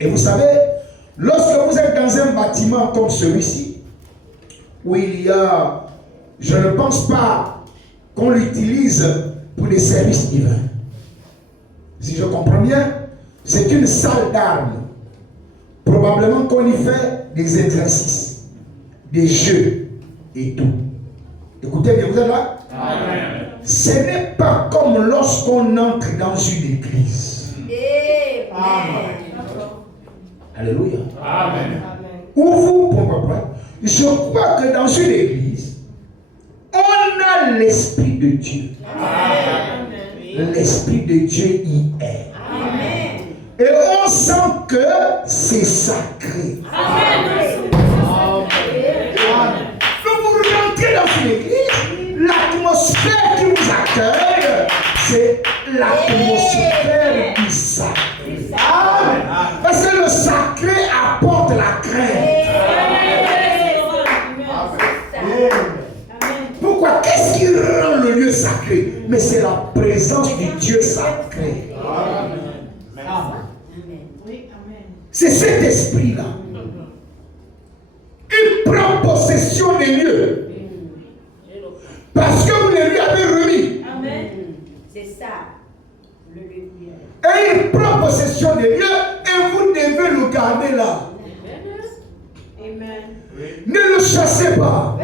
Et vous savez, lorsque vous êtes dans un bâtiment comme celui-ci, où il y a, je ne pense pas qu'on l'utilise pour des services divins. Si je comprends bien, c'est une salle d'armes. Probablement qu'on y fait des exercices, des jeux et tout. Écoutez bien, vous êtes là? Amen. Ce n'est pas comme lorsqu'on entre dans une église. Amen. Alléluia. Amen. Où vous, je crois que dans une église, on a l'Esprit de Dieu. L'Esprit de Dieu y est. Amen. Et on sent que c'est sacré. Quand vous rentrez dans une église, l'atmosphère qui vous accueille, c'est l'atmosphère du sacré. Parce que le sacré apporte la crainte. Pourquoi? Qu'est-ce qui rend le lieu sacré? Mais c'est la présence du Dieu sacré. C'est cet esprit-là. Il prend possession des lieux. Parce que vous les lui avez remis. C'est ça. Et il prend possession des lieux et vous devez le garder là. Ne le chassez pas.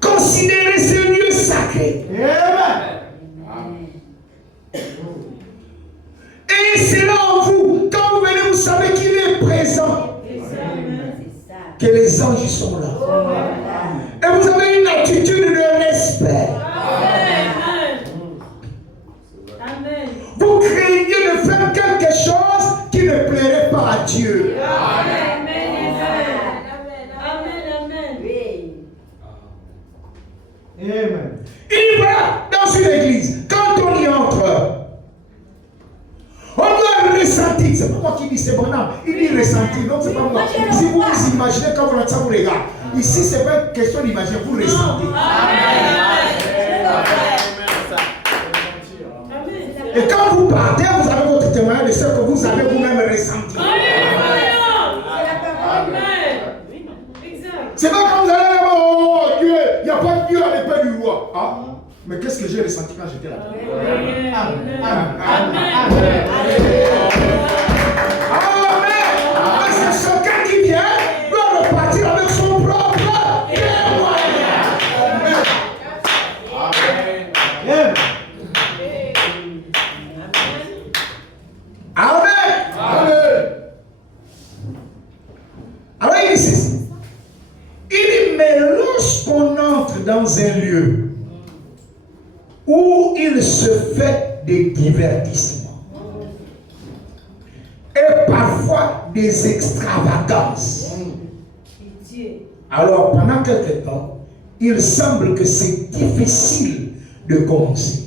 Considérez ce lieu sacré. Et c'est là en vous, quand vous venez, vous savez qu'il est présent. Que les anges sont là. Et vous avez une attitude de respect. qui ne plairait pas à Dieu. Amen. Amen. Oui. Amen. Il dit voilà, dans une église, quand on y entre, on doit ressentir. C'est pas moi qui dis c'est bon, non. Il dit ressentir, donc c'est pas moi. Si vous vous imaginez quand vous entendez, vous regardez. Ici, c'est pas une question d'imaginer, vous ressentez. Et quand vous partez, vous avez votre témoignage de ce que vous avez vous-même ressenti. C'est pas quand vous allez là, oh Dieu, il n'y a pas de Dieu à l'épée du roi. Ah, mais qu'est-ce que j'ai ressenti quand j'étais là? Amen. C'est chacun qui vient doit repartir avec son propre témoignage. Amen. Amen. Amen. Alors il dit ceci. Il dit, mais lorsqu'on entre dans un lieu où il se fait des divertissements et parfois des extravagances, alors pendant quelque temps, il semble que c'est difficile de commencer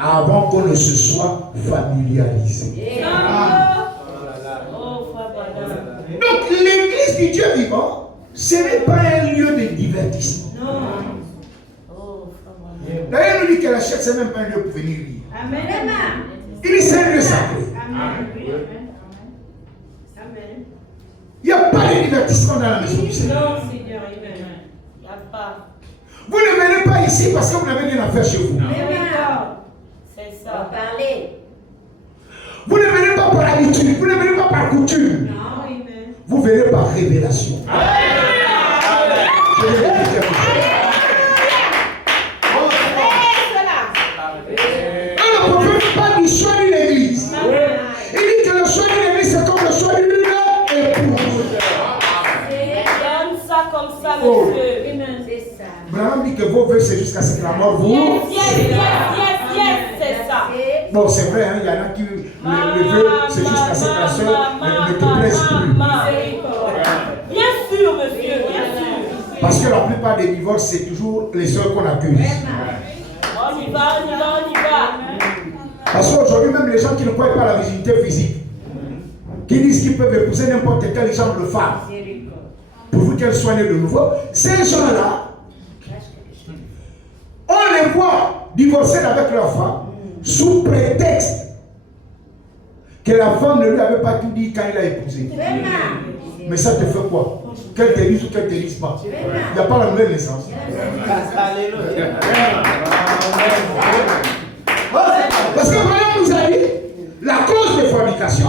avant qu'on ne se soit familiarisé. Donc l'église du Dieu vivant, ce n'est pas un lieu de divertissement. D'ailleurs, il nous dit que la chair, ce n'est même pas un lieu pour venir lire. Amen. Il dit c'est un lieu sacré. Il n'y a pas de divertissement dans la maison du Seigneur. Non, Seigneur, Amen. Il n'y a pas. Vous ne venez pas ici parce que vous n'avez rien à faire chez vous. C'est On va ça. parler. Vous ne venez pas par habitude, vous ne venez pas par coutume. Non, Amen. Vous venez par révélation. Je vais vous dire quelque chose. Le prophète parle du choix d'une église. Il dit que le choix d'une église, c'est comme le choix d'une épouse. Donne ça comme ça, Oh. monsieur. Amen. C'est ça. Abraham dit que vos vœux, c'est jusqu'à ce que la mort vous. C'est ça. Bon, c'est vrai, hein, il y en a qui. Le vœu, c'est jusqu'à ce que la soeur ne te plaise plus. Bien sûr, monsieur, bien sûr. Parce que la plupart des divorces, c'est toujours les soeurs qu'on accuse. On y va. Parce qu'aujourd'hui, même les gens qui ne croient pas à la virginité physique, qui disent qu'ils peuvent épouser n'importe quel genre de femme, pourvu qu'elle soit née de nouveau, ces gens-là, on les voit divorcer avec leur femme sous prétexte que la femme ne lui avait pas tout dit quand il a épousé. Mais ça te fait quoi? Qu'elle te dise ou qu'elle te dise pas? Il n'y a pas la nouvelle naissance. Alléluia. Parce que Abraham nous a dit, la cause de fornication,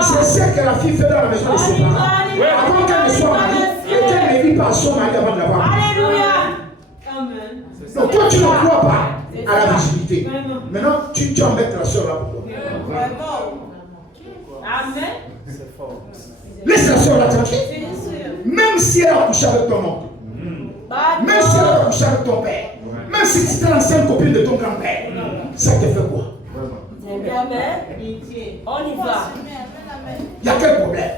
c'est ce que la fille fait dans la maison de ses parents. Avant qu'elle ne soit mariée, et qu'elle ne vit pas à son mari avant de l'avoir mariée. Alléluia. Amen. Donc toi, tu ne crois pas à la virginité. Maintenant, tu embêtes la soeur là pour toi. Amen. Laisse la soeur là tranquille. Bien sûr. Même si elle a couché avec ton oncle, même si elle a couché avec ton père, même si c'était l'ancienne copine de ton grand-père, ça te fait quoi? Amen. On y va. Il y a quel problème?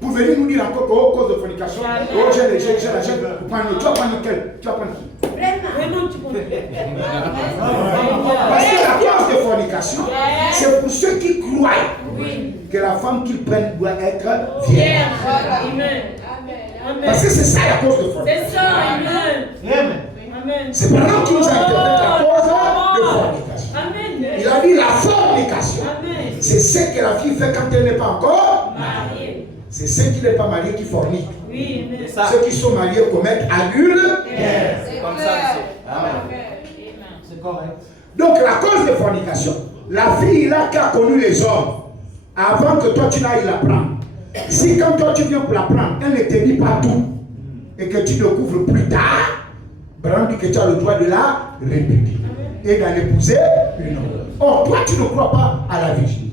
Pour venir nous dire encore qu'au cause de fornication, oh j'ai la jeune, tu vas prendre quel? Tu vas prendre qui? Vraiment, tu comprends. Parce que la cause de fornication, c'est pour ceux qui croient que la femme qu'ils prennent doit être vierge. Amen. Parce que c'est ça la cause de fornication. C'est ça. Amen. Amen. Amen. C'est pendant qu'il nous a interprété la cause de fornication. Amen. Il a dit la fornication. Amen. C'est ce que la fille fait quand elle n'est pas encore. Marié. C'est ceux qui n'est pas mariés qui forniquent. Oui, amen. Ceux qui sont mariés commettent adultère. C'est comme ça, c'est correct. Donc la cause de fornication, la fille là qui a connu les hommes, avant que toi tu n'ailles la prendre. Si quand toi tu viens pour la prendre, elle ne te dit pas tout, et que tu découvres plus tard, Abraham dit que tu as le droit de la répudier et d'en épouser une autre. Or, toi tu ne crois pas à la virginité.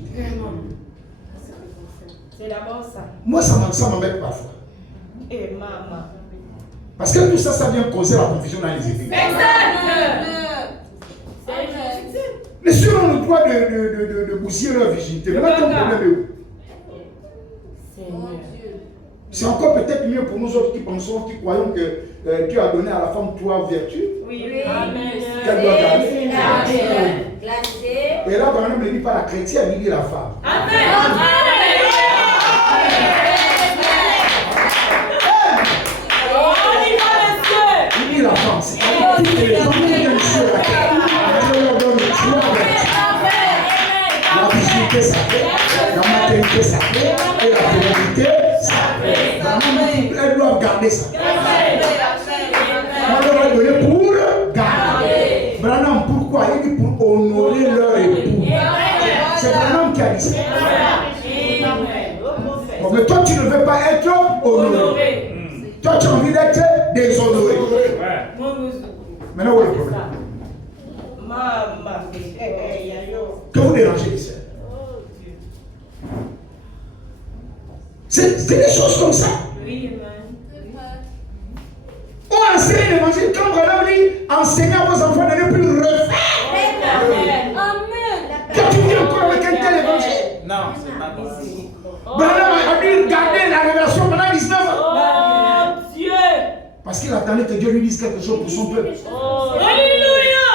C'est d'abord ça. Moi ça m'embête parfois. Et maman. Parce que tout ça, ça vient causer la confusion dans les églises. Exact. C'est juste. Les cieux ont le droit de bousiller leur virginité. Maintenant, ton problème est où? C'est encore peut-être mieux pour nous autres qui pensons, qui croyons que Dieu a donné à la femme 3 vertus. Oui. Amen. Qu'elle doit garder. Glacé. Et là, quand même, ne dit pas la chrétienne, il dit la femme. Amen. Il dit la femme. C'est toutes les femmes qui viennent sur la terre. Dieu leur donne 3 vertus. La virginité sacrée, la maternité sacrée et la féminité sacrée. Elles doivent garder ça. On leur a donné pour garder. Branham, pourquoi? Il dit pour honorer leur époux. C'est Branham qui a dit ça. Bon, mais toi, tu ne veux pas être honoré. Toi, tu as envie d'être déshonoré. Maintenant, où est le problème? Que vous dérangez, sœurs? C'est des choses comme ça. On enseigne l'évangile. Quand Branham dit enseignez à vos enfants de ne plus refaire. Quand tu dis encore avec un tel évangile. Non, c'est pas possible. Branham a dit regardez la révélation pendant 19 ans. Oh Dieu. Parce qu'il attendait que Dieu lui dise quelque chose pour son peuple. Oh, Alléluia.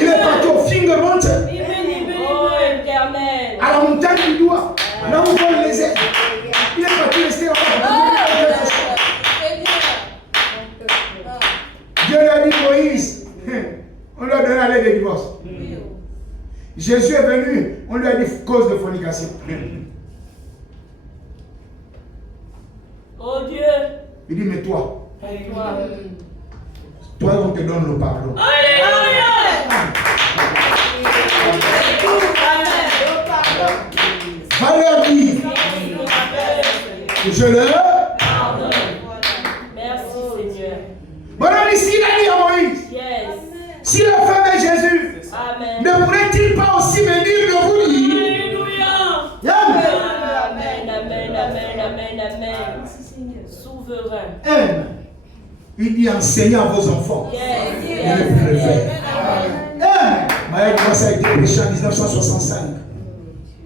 Il est parti au finger mountain. Oh, éternel. À la montagne du doigt. Là où on les aide. Il est parti rester là-bas. Dieu lui a dit Moïse, on lui a donné la lettre de divorce. Jésus est venu, on lui a dit cause de fornication. Oh Dieu. Il dit mais toi, on te donne le pardon. Alléluia. Va leur dire que je leur Pardonne. Merci Seigneur. Voilà ici il a dit à Moïse, Yes. si le feu est Jésus, Amen. ne pourrait-il pas aussi venir de vous dire Alléluia. Amen. Amen, amen, amen, amen. Souverain. Amen. Il dit enseignez à vos enfants. Yes. Et ne plus le faire. Amen. Maël, ça a été prêché en 1965.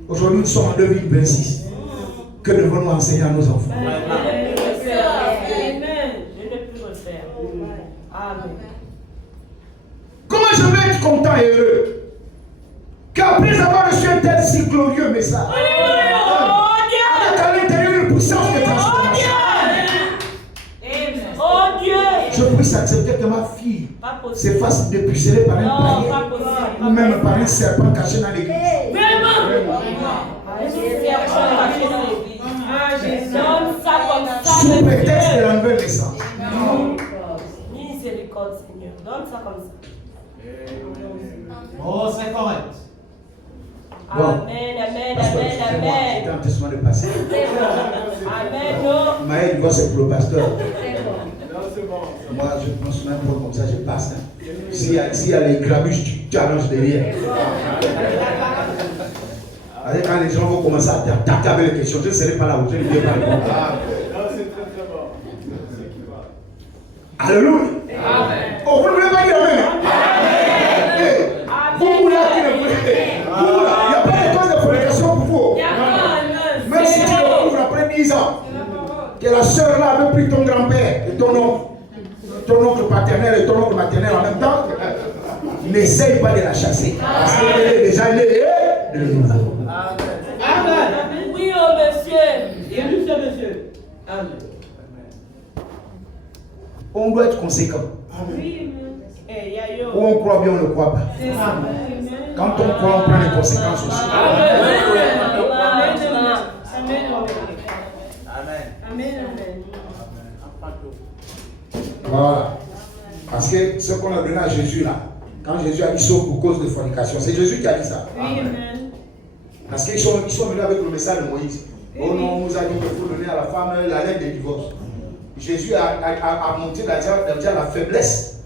Aujourd'hui, nous sommes en 2026. Que devons-nous enseigner à nos enfants? Amen. Je ne plus refaire. Amen. Comment je vais être content et heureux qu'après avoir reçu un tel si glorieux message, avec à l'intérieur une puissance de transformation, Oh Dieu. je puisse accepter que ma fille Pas possible. se fasse dépuceler par un Non, païen pas possible. ou même par un serpent caché dans l'église. Vraiment. Donne ça comme ça. Sous prétexte de la nouvelle naissance. Miséricorde, Seigneur. Donne ça comme ça. Oh, c'est correct. Bon. Amen, amen, amen, C'était amen. un testament de passé. Amen, non. Maël, voit c'est pour le pasteur. Non, c'est bon. Moi, je pense même pas comme ça, je passe. Hein. S'il y a les grabuges, tu arranges derrière. Avec quand les gens vont commencer à t'attaquer avec les questions, je ne serai pas là où je ne vais pas répondre. Non, c'est très très bon. C'est qui va. Alléluia. Amen. Oh, vous ne voulez pas dire Amen? Hey, vous là qui ne voulez pas. Vous là, il n'y a pas de cause de fornication pour vous. Même si tu le couvres après 10 ans, que la soeur là avait pris ton grand-père et ton oncle paternel et ton oncle maternel en même temps, n'essaye pas de la chasser. Parce qu'elle est déjà née de nouveau. Amen. Oui, oh monsieur. Bienvenue, monsieur. Amen. On doit être conséquent. Oui, mais. Ou on croit bien, on ne croit pas. Quand on croit, on prend les conséquences aussi. Voilà. Parce que ce qu'on a donné à Jésus là, quand Jésus a dit sauf pour cause de fornication, c'est Jésus qui a dit ça. Parce qu'ils sont venus avec le message de Moïse. Oh non, on nous a dit qu'il faut donner à la femme la lettre de divorce. Jésus a montré déjà la faiblesse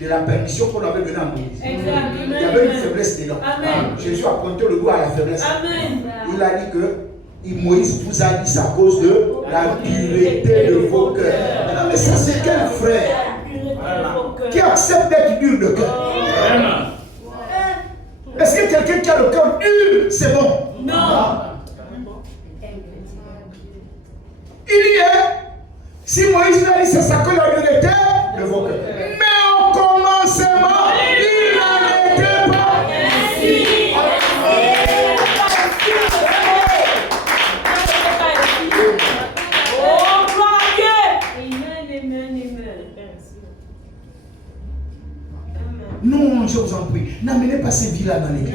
de la permission qu'on avait donnée à Moïse. Il y avait une faiblesse dedans. Jésus a pointé le doigt à la faiblesse. Il a dit que Moïse vous a dit ça à cause de la dureté de vos cœurs. Non, mais ça, c'est quel frère qui accepte d'être dur de cœur? quelqu'un qui a le cœur dur, c'est bon. Non. Il y est. Si Moïse a dit c'est ça que la vérité de vos cœurs. Mais au commencement, il n'en était pas. Oh, gloire à Dieu. Amen, amen, amen. Non, je vous en prie, n'amenez pas ces vies-là dans l'église.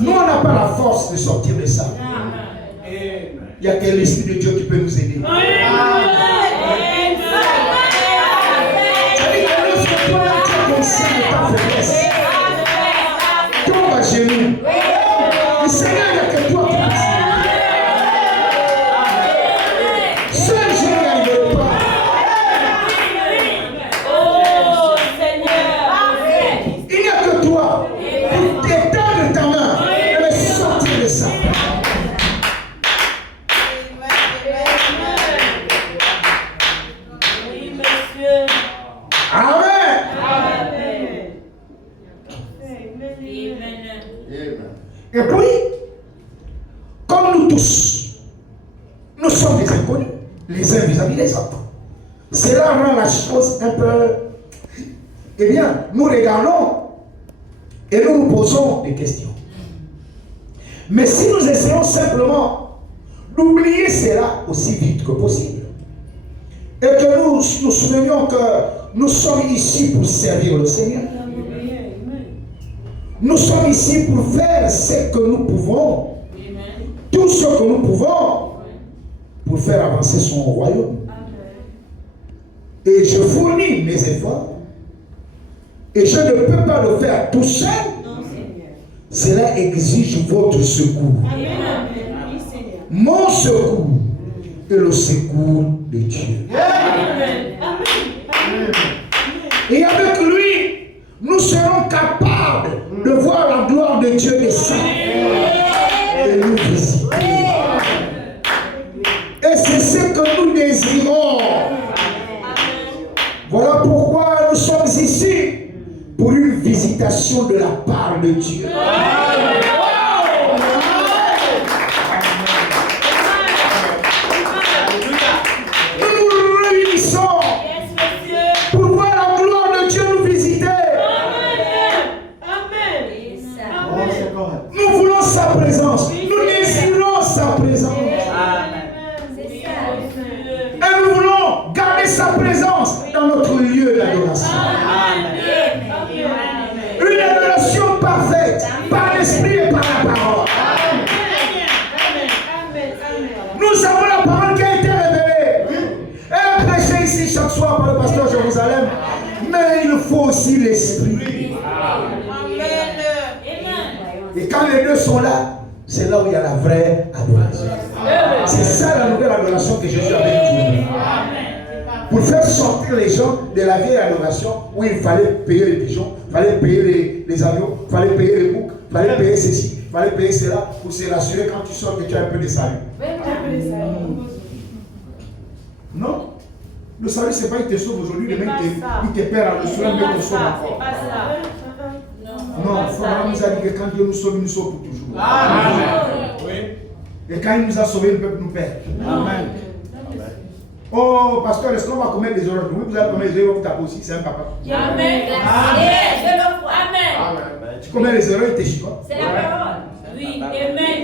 Nous, on n'a pas la force de sortir de ça. Il n'y a que l'Esprit de Dieu qui peut nous aider. C'est-à-dire que lorsque toi, tu es conscient de ta faiblesse, tombe à genoux. Le Seigneur, il n'y a que toi qui peux. Seul, je n'y arriverai pas. Il n'y a que toi pour t'étendre ta main et me sortir de ça. Amen. Et puis, comme nous tous, nous sommes des inconnus, les uns vis-à-vis des autres. Cela rend la chose un peu... Eh bien, nous regardons et nous nous posons des questions. Mais si nous essayons simplement d'oublier cela aussi vite que possible, et que nous nous souvenions que nous sommes ici pour servir le Seigneur, nous sommes ici pour faire ce que nous pouvons, tout ce que nous pouvons pour faire avancer son royaume. Et je fournis mes efforts et je ne peux pas le faire tout seul. Cela exige votre secours. Mon secours et le secours de Dieu. Et avec lui, nous serons capables de voir la gloire de Dieu descendre et nous visiter. Et c'est ce que nous désirons. Voilà pourquoi nous sommes ici pour une visitation de la part de Dieu. Nous nous réunissons pour voir la gloire de Dieu nous visiter. Nous voulons sa présence. Nous désirons sa présence. Et nous voulons garder sa présence dans notre lieu d'adoration. Une adoration parfaite, par l'esprit et par la parole. Nous avons la parole qui a été révélée. Elle est prêchée ici chaque soir par le pasteur Jérusalem. Mais il faut aussi l'esprit. Et quand les deux sont là, c'est là où il y a la vraie adoration. C'est ça la nouvelle adoration que Jésus avait introduite. Pour faire sortir les gens de la vieille adoration où il fallait payer les pigeons, il fallait payer les avions, il fallait payer les boucs, il fallait payer ceci, il fallait payer cela pour se rassurer quand tu sors que tu as un peu de salut. Non. Le salut, ce n'est pas il te sauve aujourd'hui, demain il te perd le soir, mais il te sauve encore. Non, Frère nous a dit que quand Dieu nous sauve pour toujours. Et quand il nous a sauvés, le peuple nous perd. Amen. Oh, pasteur, est-ce qu'on va commettre des erreurs? Oui, vous allez commettre des erreurs, vous tapez aussi, c'est un papa. Amen. Tu commets les erreurs, il te chicote. C'est la parole. Oui, amen.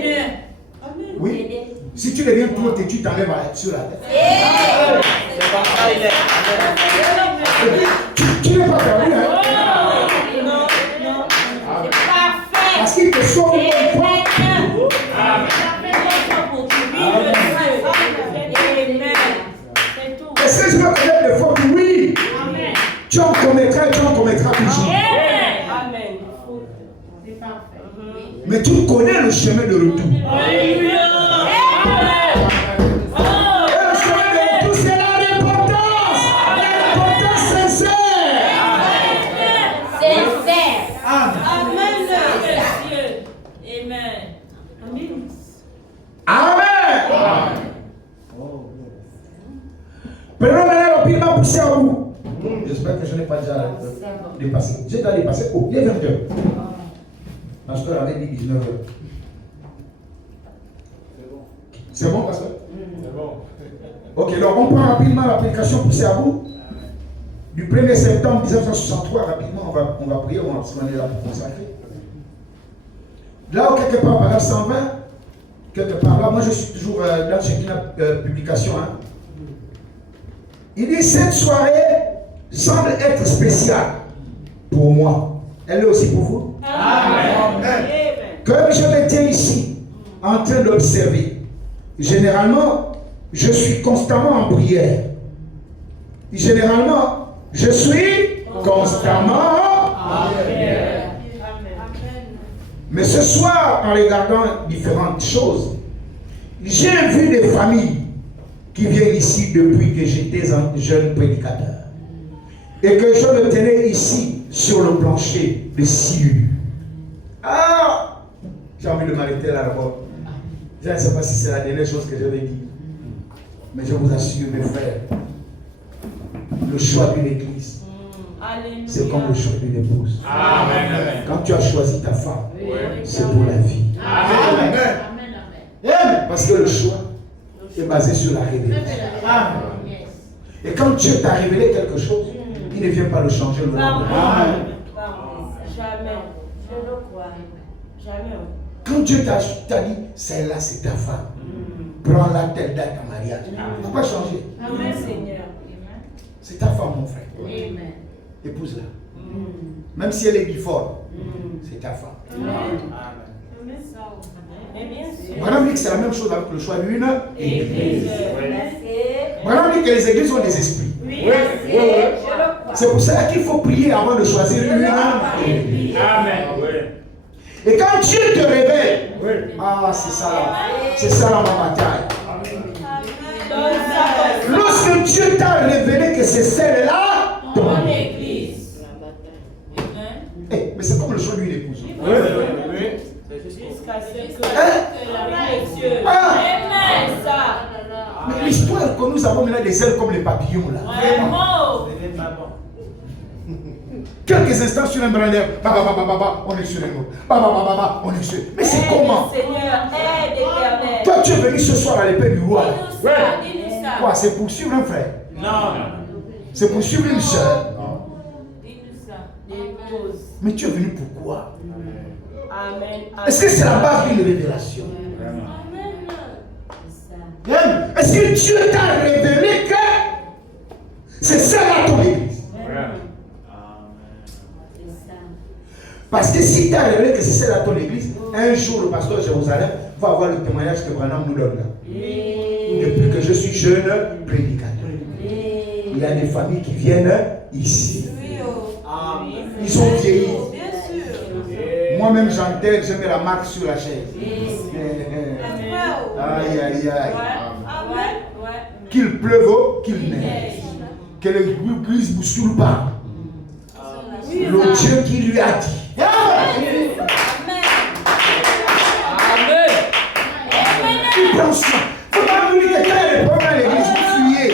Oui. Si tu deviens trop têtu, tu t'enlèves sur la tête. Tu n'es pas perdu, hein? Non. C'est parfait. Parce qu'il te sauve une bonne fois. Est-ce que je vais connaître les fautes? Oui. Tu en commettras et tu en commettras toujours. Amen. C'est parfait. Mais tu connais le chemin de retour. Alléluia. Et le chemin de retour, c'est la repentance. La repentance sincère. Amen. Amen. Prenons maintenant rapidement poussé à bout. J'espère que je n'ai pas déjà dépassé. J'ai déjà dépassé. Oh, il est 20 heures. Pasteur avait dit 19h. C'est bon, pasteur? C'est bon. Ok, donc on prend rapidement l'application poussée à bout. Du 1er septembre 1963, rapidement, on va prier, parce qu'on est là pour consacrer. Là où quelque part, paragraphe 120, quelque part là, moi je suis toujours dans chacune publication. Hein. Il dit, cette soirée semble être spéciale pour moi. Elle est aussi pour vous? Amen. Comme je me tiens ici, en train d'observer, généralement, je suis constamment en prière. Généralement, je suis constamment en prière. Mais ce soir, en regardant différentes choses, j'ai vu des familles qui viennent ici depuis que j'étais un jeune prédicateur. Et que je me tenais ici, sur le plancher de Silu. Ah! J'ai envie de m'arrêter là d'abord. Je ne sais pas si c'est la dernière chose que je vais dire. Mais je vous assure, mes frères, le choix d'une église, c'est comme le choix d'une épouse. Amen. Quand tu as choisi ta femme, c'est pour la vie. Amen. Parce que le choix est basé sur la révélation. Et quand Dieu t'a révélé quelque chose, il ne vient pas le changer le lendemain. Jamais. Je le crois. Jamais. Quand Dieu t'a dit, celle-là c'est ta femme, prends-la telle date à mariage. Il ne faut pas changer. Amen, Seigneur. C'est ta femme, mon frère. Amen. Épouse-la. Même si elle est difforme, c'est ta femme. Et bien sûr. Madame dit que c'est la même chose avec le choix d'une église. Merci. Madame dit que les églises ont des esprits. Oui, Je le crois. C'est pour cela qu'il faut prier avant de choisir une église. Amen. Et quand Dieu te révèle, ah, c'est ça là. C'est ça là ma bataille. Lorsque Dieu t'a révélé que c'est celle-là, Ton église. mais c'est comme le choix d'une épouse. Jusqu'à ce que la vie de Dieu. Ah. Amen, ça. Mais l'histoire que nous avons maintenant des ailes comme les papillons là. Vraiment. Quelques instants sur un branleur, on est sur un autre. On est sur. Mais c'est comment? Seigneur, aide éternel. Toi, tu es venu ce soir à l'épée du roi. Dis-nous ça, dis-nous ça. Quoi? C'est pour suivre un frère? Non. C'est pour suivre une soeur? Dis-nous ça. Dépose. Mais tu es venu pourquoi? Amen. Est-ce que c'est la base d'une révélation? Amen. Est-ce que Dieu t'a révélé que c'est ça là ton église? Parce que si tu as révélé que c'est ça là ton église, un jour le pasteur de Jérusalem va avoir le témoignage que Branham nous donne là. Depuis que je suis jeune prédicateur, il y a des familles qui viennent ici. Ils ont vieilli. Moi-même j'enterre, je mets la marque sur la chaise. Aïe, aïe, aïe. Qu'il pleuve, qu'il neige. Que l'église ne bouscule pas. Le Dieu qui lui a dit. Il prend soin. Il ne faut pas oublier que quand il y a des problèmes à l'église, vous fuyez.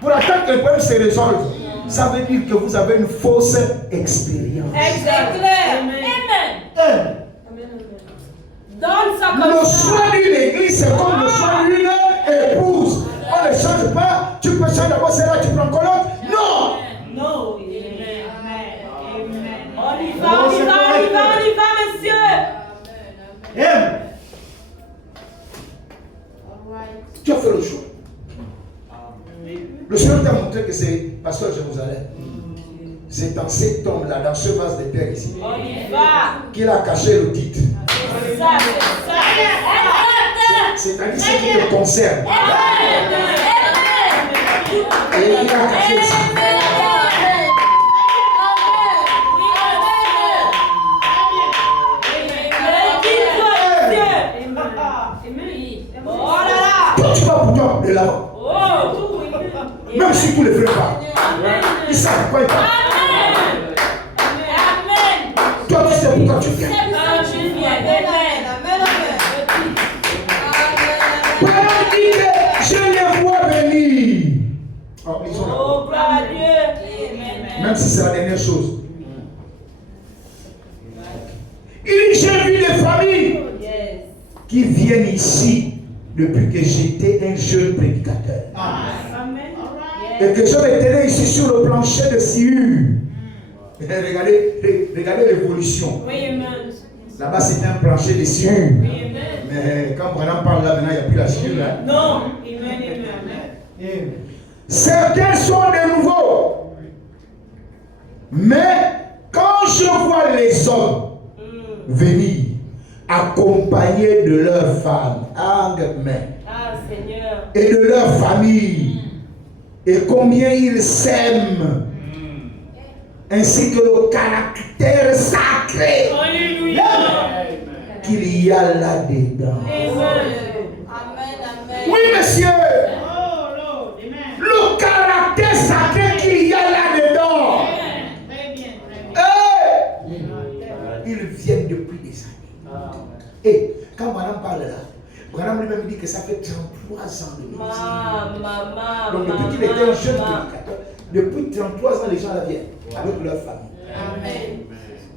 Pour attendre que le problème se résolve. Ça veut dire que vous avez une fausse expérience. C'est clair. Amen. Donne ça comme Le ça. choix d'une église, c'est comme le choix d'une épouse. On ne change pas. Tu peux changer d'abord celle-là, tu prends encore l'autre. Non. Non. Amen. On y va, monsieur. Tu as fait le choix. Le Seigneur t'a montré que c'est Pasteur Jérusalem. C'est dans cet homme-là, dans ce vase de terre ici, On y va. qu'il a caché le titre. C'est ça. C'est-à-dire ce qui te concerne. Amen. Et il a caché le titre. Toi, tu vas pour toi de l'avant. Même si tous les frères parlent. Ils savent quoi ils parlent. Toi, tu sais pourquoi tu viens. Parole dit que je les vois venir. Oh, ils sont là. Oh, gloire à Dieu. Même si c'est la dernière chose. Il dit, qui viennent ici depuis que j'étais un jeune prédicateur. Amen. Et que je me tenais ici sur le plancher de Siur. Regardez l'évolution. Oui, amen. Là-bas, c'était un plancher de Siur. Oui, amen. Mais quand Branham parle là, maintenant, il n'y a plus la Siur là. Non. Amen. Certains sont de nouveau. Mais quand je vois les hommes venir accompagnés de leurs femmes, Seigneur. et de leur famille, et combien ils s'aiment, ainsi que le caractère sacré Alléluia. qu'il y a là-dedans. Amen. Oui, monsieur, le caractère sacré qu'il y a là-dedans, ils viennent depuis des années. Et quand madame parle là, madame lui-même dit que ça fait 33 ans de médecine. Donc depuis qu'il était un jeune prédicateur, depuis 33 ans, les gens la viennent avec leur famille.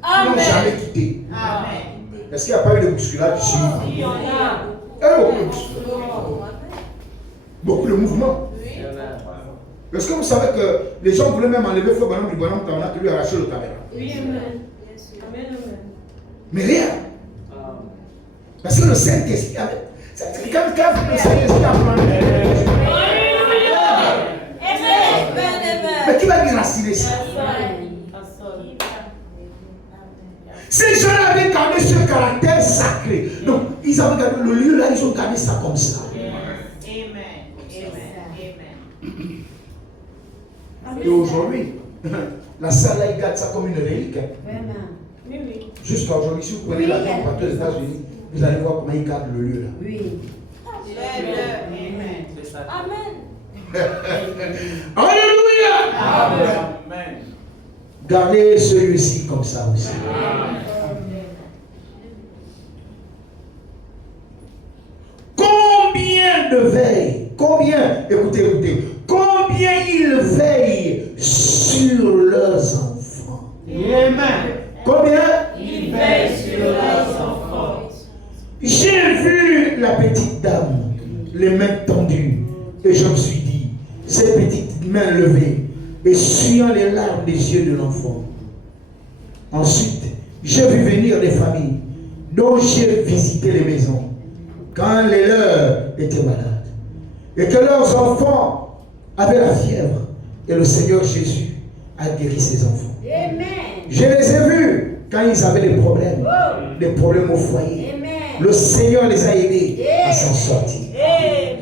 Ils n'ont jamais quitté. Est-ce qu'il n'y a pas eu de bousculade ici? Il y en a. Beaucoup de bousculade. Beaucoup de mouvements. Est-ce que vous savez que les gens voulaient même enlever Frère Branham du Branham Tabernacle, lui arracher le tabernacle? Oui, amen. Amen. Mais rien. Parce que le Saint-Esprit avait. Quand le Saint-Esprit a planté. Mais qui va déraciner ça? Ces gens avaient gardé ce caractère sacré. Donc, ils avaient gardé le lieu là, ils ont gardé ça comme ça. Et aujourd'hui, la salle là, ils gardent ça comme une relique. Jusqu'à aujourd'hui, si vous prenez la température des États-Unis, vous allez voir comment ils gardent le lieu là. Oui. Amen. Alléluia! Amen. Gardez celui-ci comme ça aussi. Combien de veille, écoutez, combien ils veillent sur leurs enfants. Amen. Combien? Ils veillent sur leurs enfants. J'ai vu la petite dame, les mains tendues, et je me suis dit, ces petites mains levées, essuyant les larmes des yeux de l'enfant. Ensuite, j'ai vu venir des familles dont j'ai visité les maisons quand les leurs étaient malades et que leurs enfants avaient la fièvre et le Seigneur Jésus a guéri ses enfants. Amen. Je les ai vus quand ils avaient des problèmes au foyer. Amen. Le Seigneur les a aidés à s'en sortir. Amen.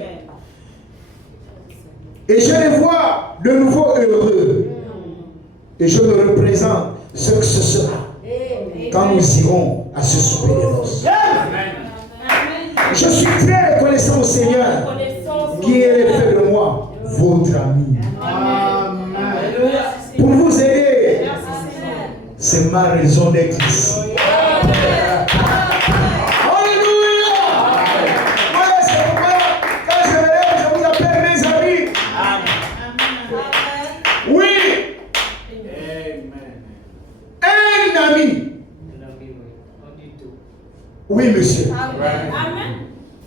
Et je les vois de nouveau heureux. Et je me représente ce que ce sera quand nous irons à ce souper de noces. Je suis très reconnaissant au Seigneur qui est fait de moi votre ami. Pour vous aider, c'est ma raison d'être ici. Oui, monsieur. Amen.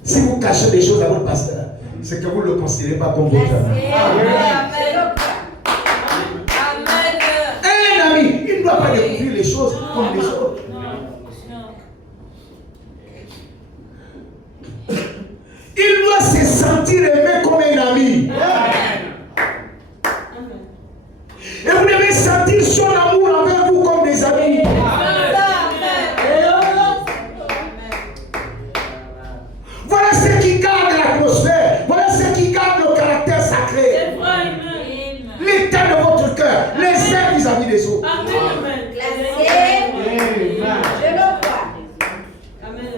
Si vous cachez des choses à votre pasteur, c'est que vous ne le considérez pas comme votre ami. Un ami, il ne doit pas découvrir les choses comme les autres. Il doit se sentir aimé comme un ami. Et vous devez sentir son amour envers vous comme des amis. Voilà ce qui garde l'atmosphère. Voilà ce qui garde le caractère sacré. L'état de votre cœur. Les uns vis-à-vis des autres. Amen. Je le vois. Amen.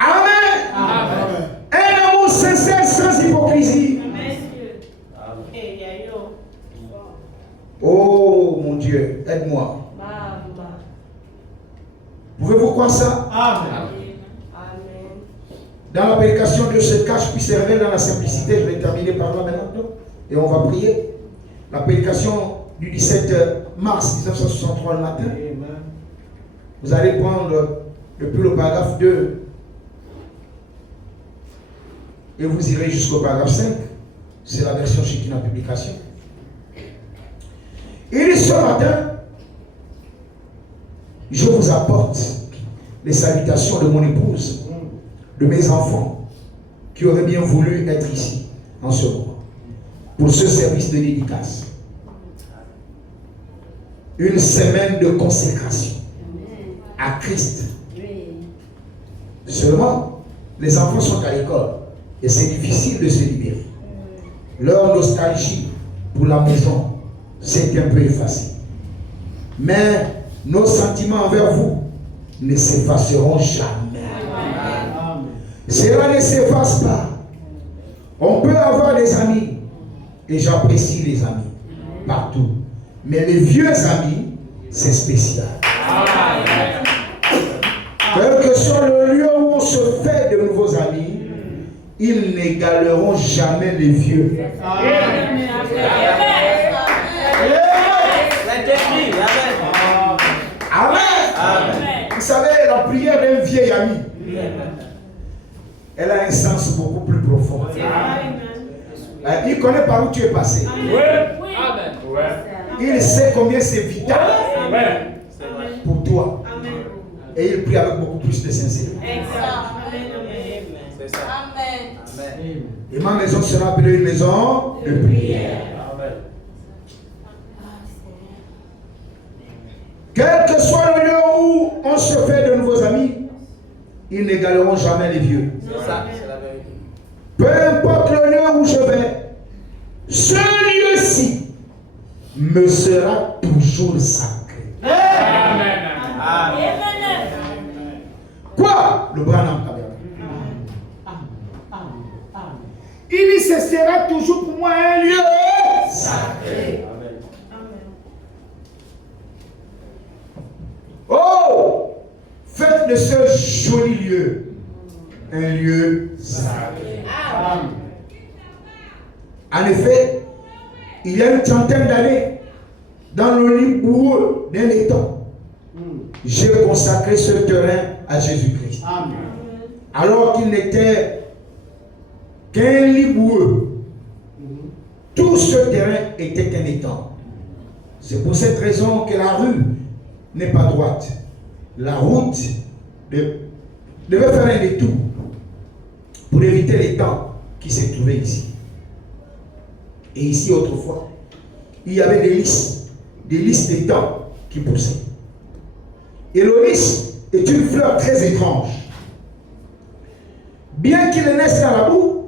Amen. Un amour sincère sans hypocrisie. Oh mon Dieu, aide-moi. Pouvez-vous croire ça? Amen. Dans la prédication, Dieu se cache puis se révèle dans la simplicité. Je vais terminer par là maintenant. Et on va prier. La prédication du 17 mars 1963 le matin. Vous allez prendre depuis le paragraphe 2, et vous irez jusqu'au paragraphe 5, c'est la version Shekina Publication. Il dit ce matin, je vous apporte les salutations de mon épouse, de mes enfants, qui auraient bien voulu être ici, en ce moment, pour ce service de dédicace. Une semaine de consécration à Christ. Seulement, les enfants sont à l'école et c'est difficile de se libérer. Leur nostalgie pour la maison s'est un peu effacée. Mais nos sentiments envers vous ne s'effaceront jamais. Cela ne s'efface pas. On peut avoir des amis, et j'apprécie les amis partout. Mais les vieux amis, c'est spécial. Quel que soit le lieu où on se fait de nouveaux amis, ils n'égaleront jamais les vieux. Amen. Vous savez, la prière d'un vieil ami, elle a un sens beaucoup plus profond. Il connaît par où tu es passé. Il sait combien c'est vital pour toi. Et il prie avec beaucoup plus de sincérité. Et ma maison sera appelée une maison de prière. Quel que soit le lieu où on se fait de nouveaux amis, ils n'égaleront jamais les vieux. Peu importe le lieu où je vais, ce lieu-ci me sera toujours sacré. Amen. Quoi? Le Branham Tabernacle. Il dit, ce sera toujours pour moi un lieu sacré. Oh! Faites de ce joli lieu un lieu sacré. En effet, il y a une trentaine d'années, dans le lit boueux d'un étang, j'ai consacré ce terrain à Jésus-Christ. Alors qu'il n'était qu'un lit boueux. Tout ce terrain était un étang. C'est pour cette raison que la rue n'est pas droite. La route devait faire un détour pour éviter l'étang qui s'est trouvé ici. Et ici, autrefois, il y avait des lys d'étangs qui poussaient. Et le lys est une fleur très étrange. Bien qu'il naisse dans la boue,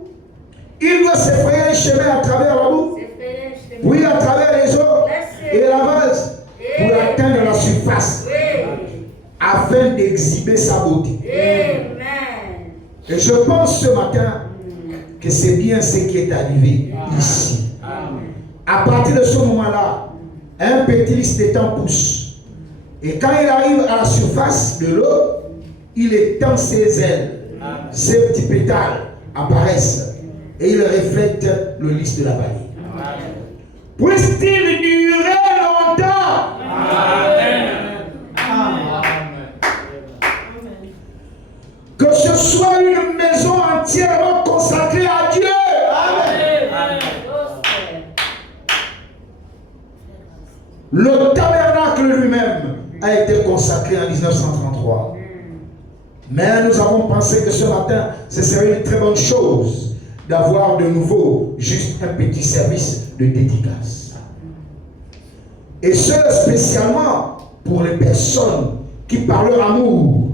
il doit se frayer un chemin à travers la boue, puis à travers les eaux et la vase pour atteindre la surface, afin d'exhiber sa beauté. Et je pense ce matin que c'est bien ce qui est arrivé ici. À partir de ce moment-là, un petit lys d'étang pousse. Et quand il arrive à la surface de l'eau, il étend ses ailes. Ces petits pétales apparaissent et ils reflètent le lys de la vallée. Puisse-t-il durer longtemps? Que ce soit une maison entièrement consacrée à Dieu. Le tabernacle lui-même a été consacré en 1933. Mais nous avons pensé que ce matin, ce serait une très bonne chose d'avoir de nouveau juste un petit service de dédicace. Et ce spécialement pour les personnes qui, par leur amour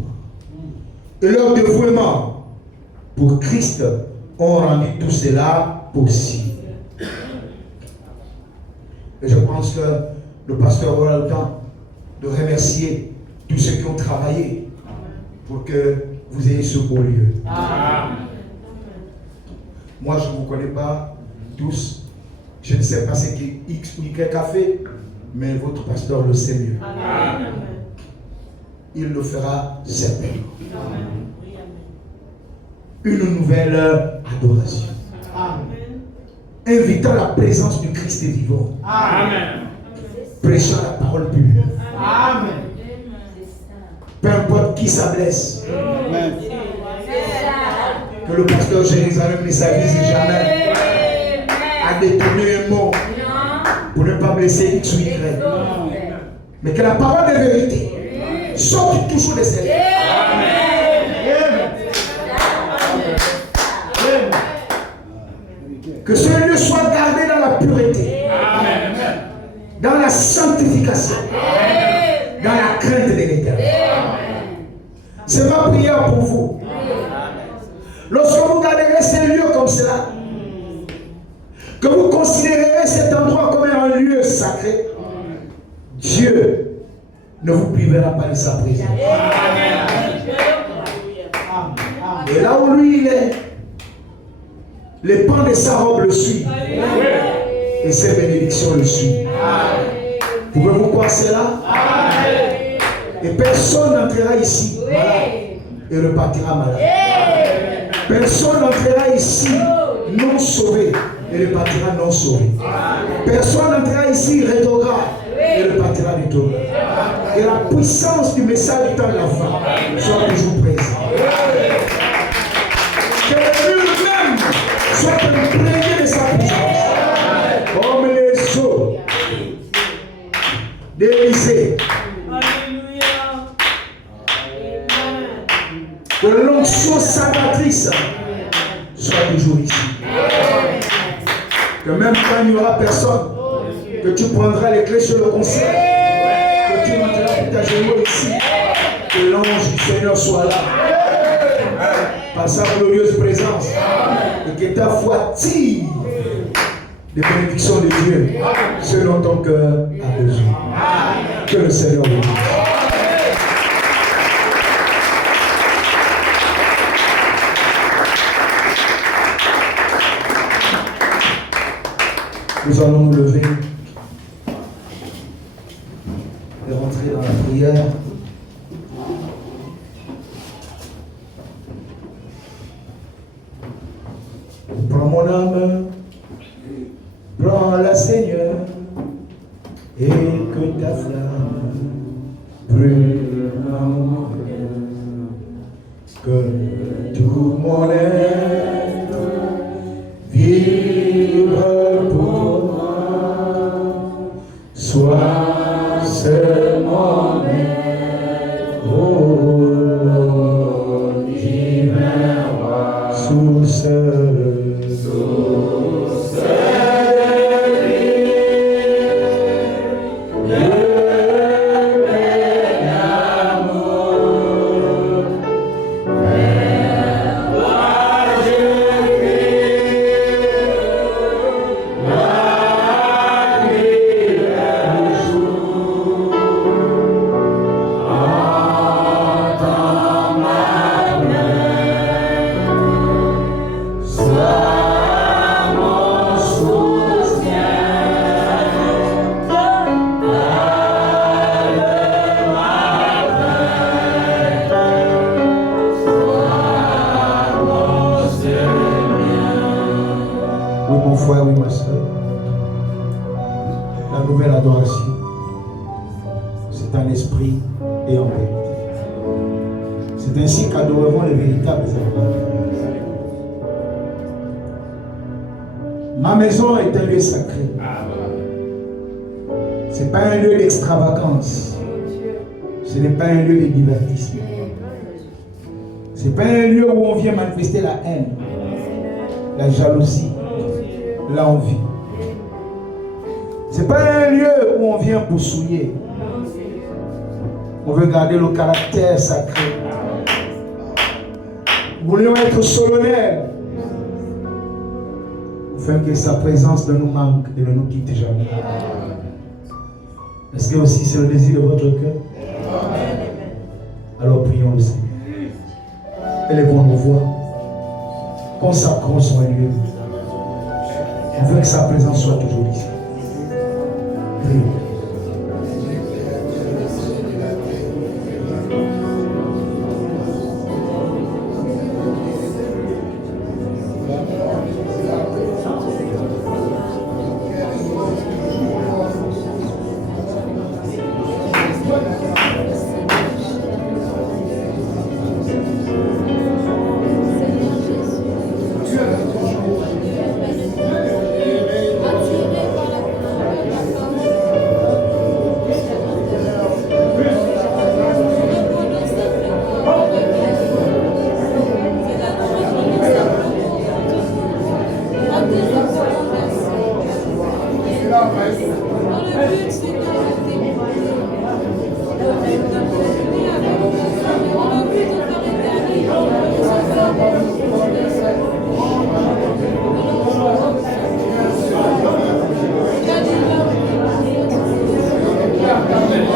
et leur dévouement pour Christ, ont rendu tout cela possible. Et je pense que le pasteur aura le temps de remercier tous ceux qui ont travaillé pour que vous ayez ce beau lieu. Amen. Moi, je ne vous connais pas tous. Je ne sais pas ce qu'est X ou Y a fait, mais votre pasteur le sait mieux. Amen. Il le fera certainement. Une nouvelle adoration. Amen. Invitant la présence du Christ vivant. Amen. Prêchant la parole pure. Amen. Peu importe qui qui ça blesse. Que le pasteur Jérusalem ne s'avise jamais à détourner un mot pour ne pas blesser X ou Y. Mais que la parole de vérité sorte toujours de ses lèvres. Que ce lieu soit gardé dans la pureté, dans la sanctification, dans la crainte de l'Éternel. C'est ma prière pour vous. Lorsque vous garderez ces lieux comme cela, que vous considérez cet endroit comme un lieu sacré, Dieu ne vous privera pas de sa présence. Et là où lui il est, les pans de sa robe le suivent. Et ses bénédictions le suivent. Pouvez-vous croire cela? Et personne n'entrera ici malade et repartira malade. Personne n'entrera ici non sauvé et repartira non sauvé. Personne n'entrera ici rétrograde et repartira rétrograde. Et la puissance du message du temps de la fin soit toujours présente. Que le mur même soit imprégné de sa puissance. Comme les eaux d'Élysée. Que l'onction salvatrice soit toujours ici. Que même quand il n'y aura personne, que tu prendras les clés sur le concert, que tu monteras pour ta genoux ici, que l'ange du Seigneur soit là, par sa glorieuse présence, et que ta foi tire les bénédictions de Dieu, ce dont ton cœur a besoin. Que le Seigneur vous bénisse. Nous allons nous lever et rentrer dans la prière. Prends mon âme, prends-la Seigneur, et que ta flamme brûle dans mon cœur, que tout mon être vibre pour moi, sois seul mon être, ô divin roi, source de Ma maison est un lieu sacré. Ce n'est pas un lieu d'extravagance. Ce n'est pas un lieu de divertissement. Ce n'est pas un lieu où on vient manifester la haine, la jalousie, l'envie. Ce n'est pas un lieu où on vient pour souiller. On veut garder le caractère sacré. Nous voulons être solennels, afin que sa présence ne nous manque et ne nous quitte jamais. Est-ce que aussi c'est le désir de votre cœur? Alors prions le Seigneur. Élevons nos voix. Consacrons son lieu. On veut que sa présence soit toujours ici. Prions. Amen.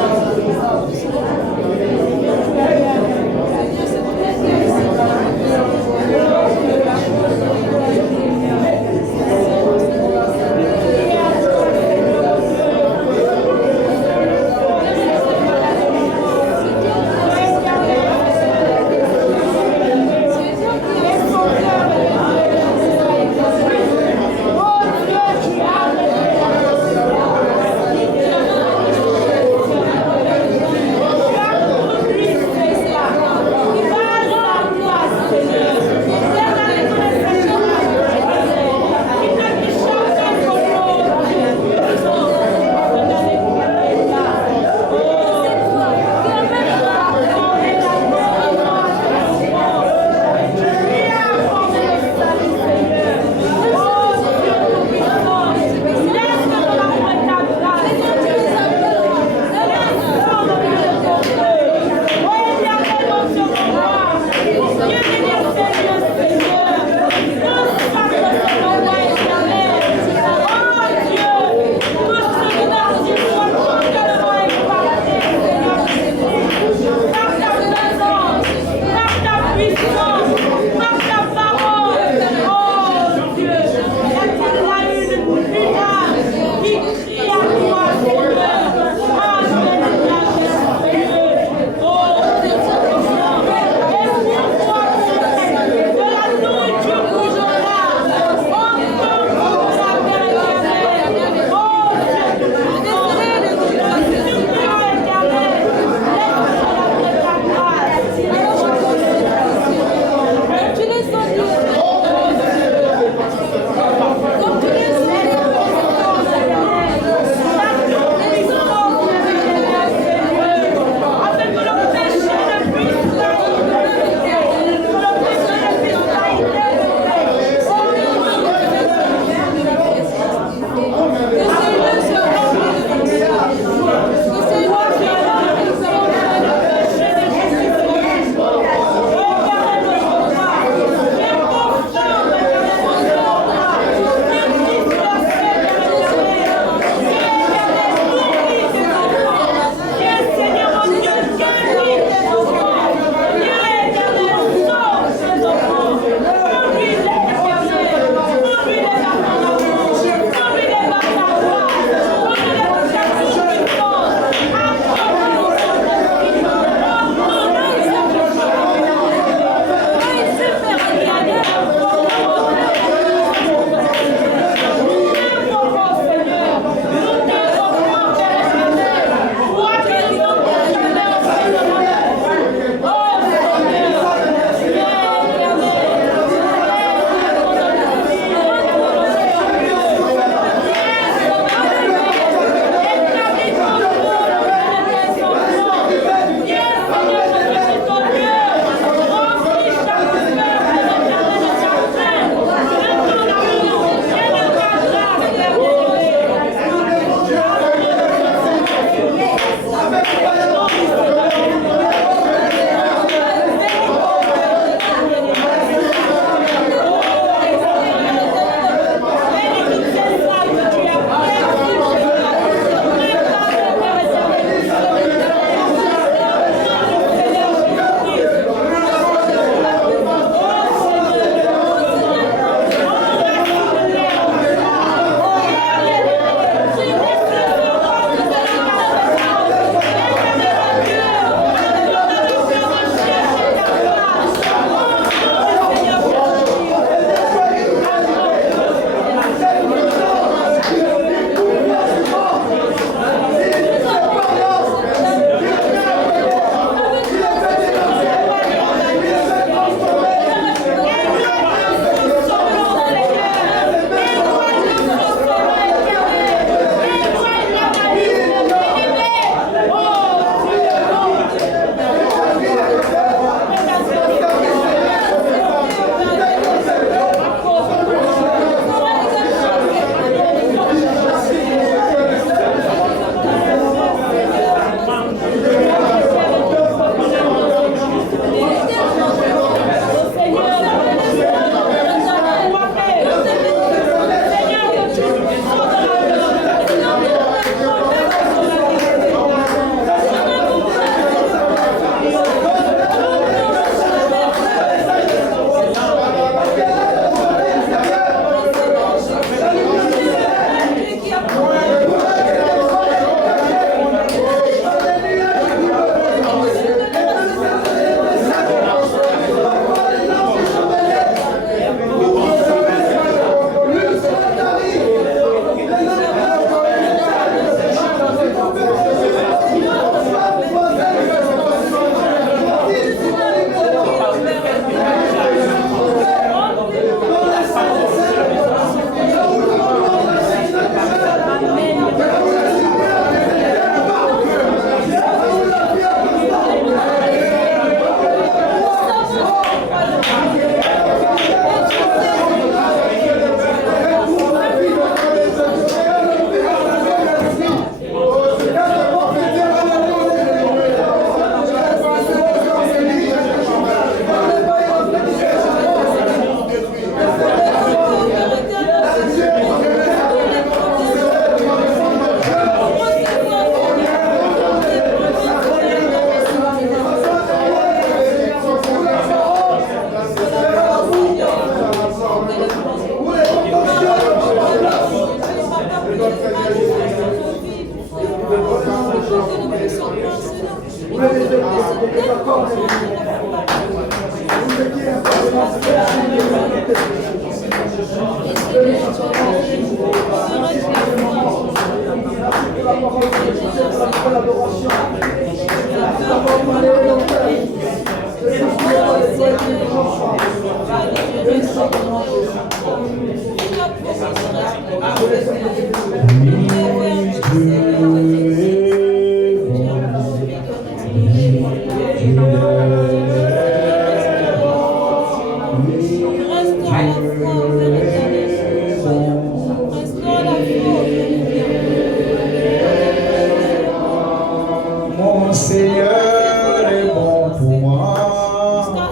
Mon Seigneur est bon pour moi.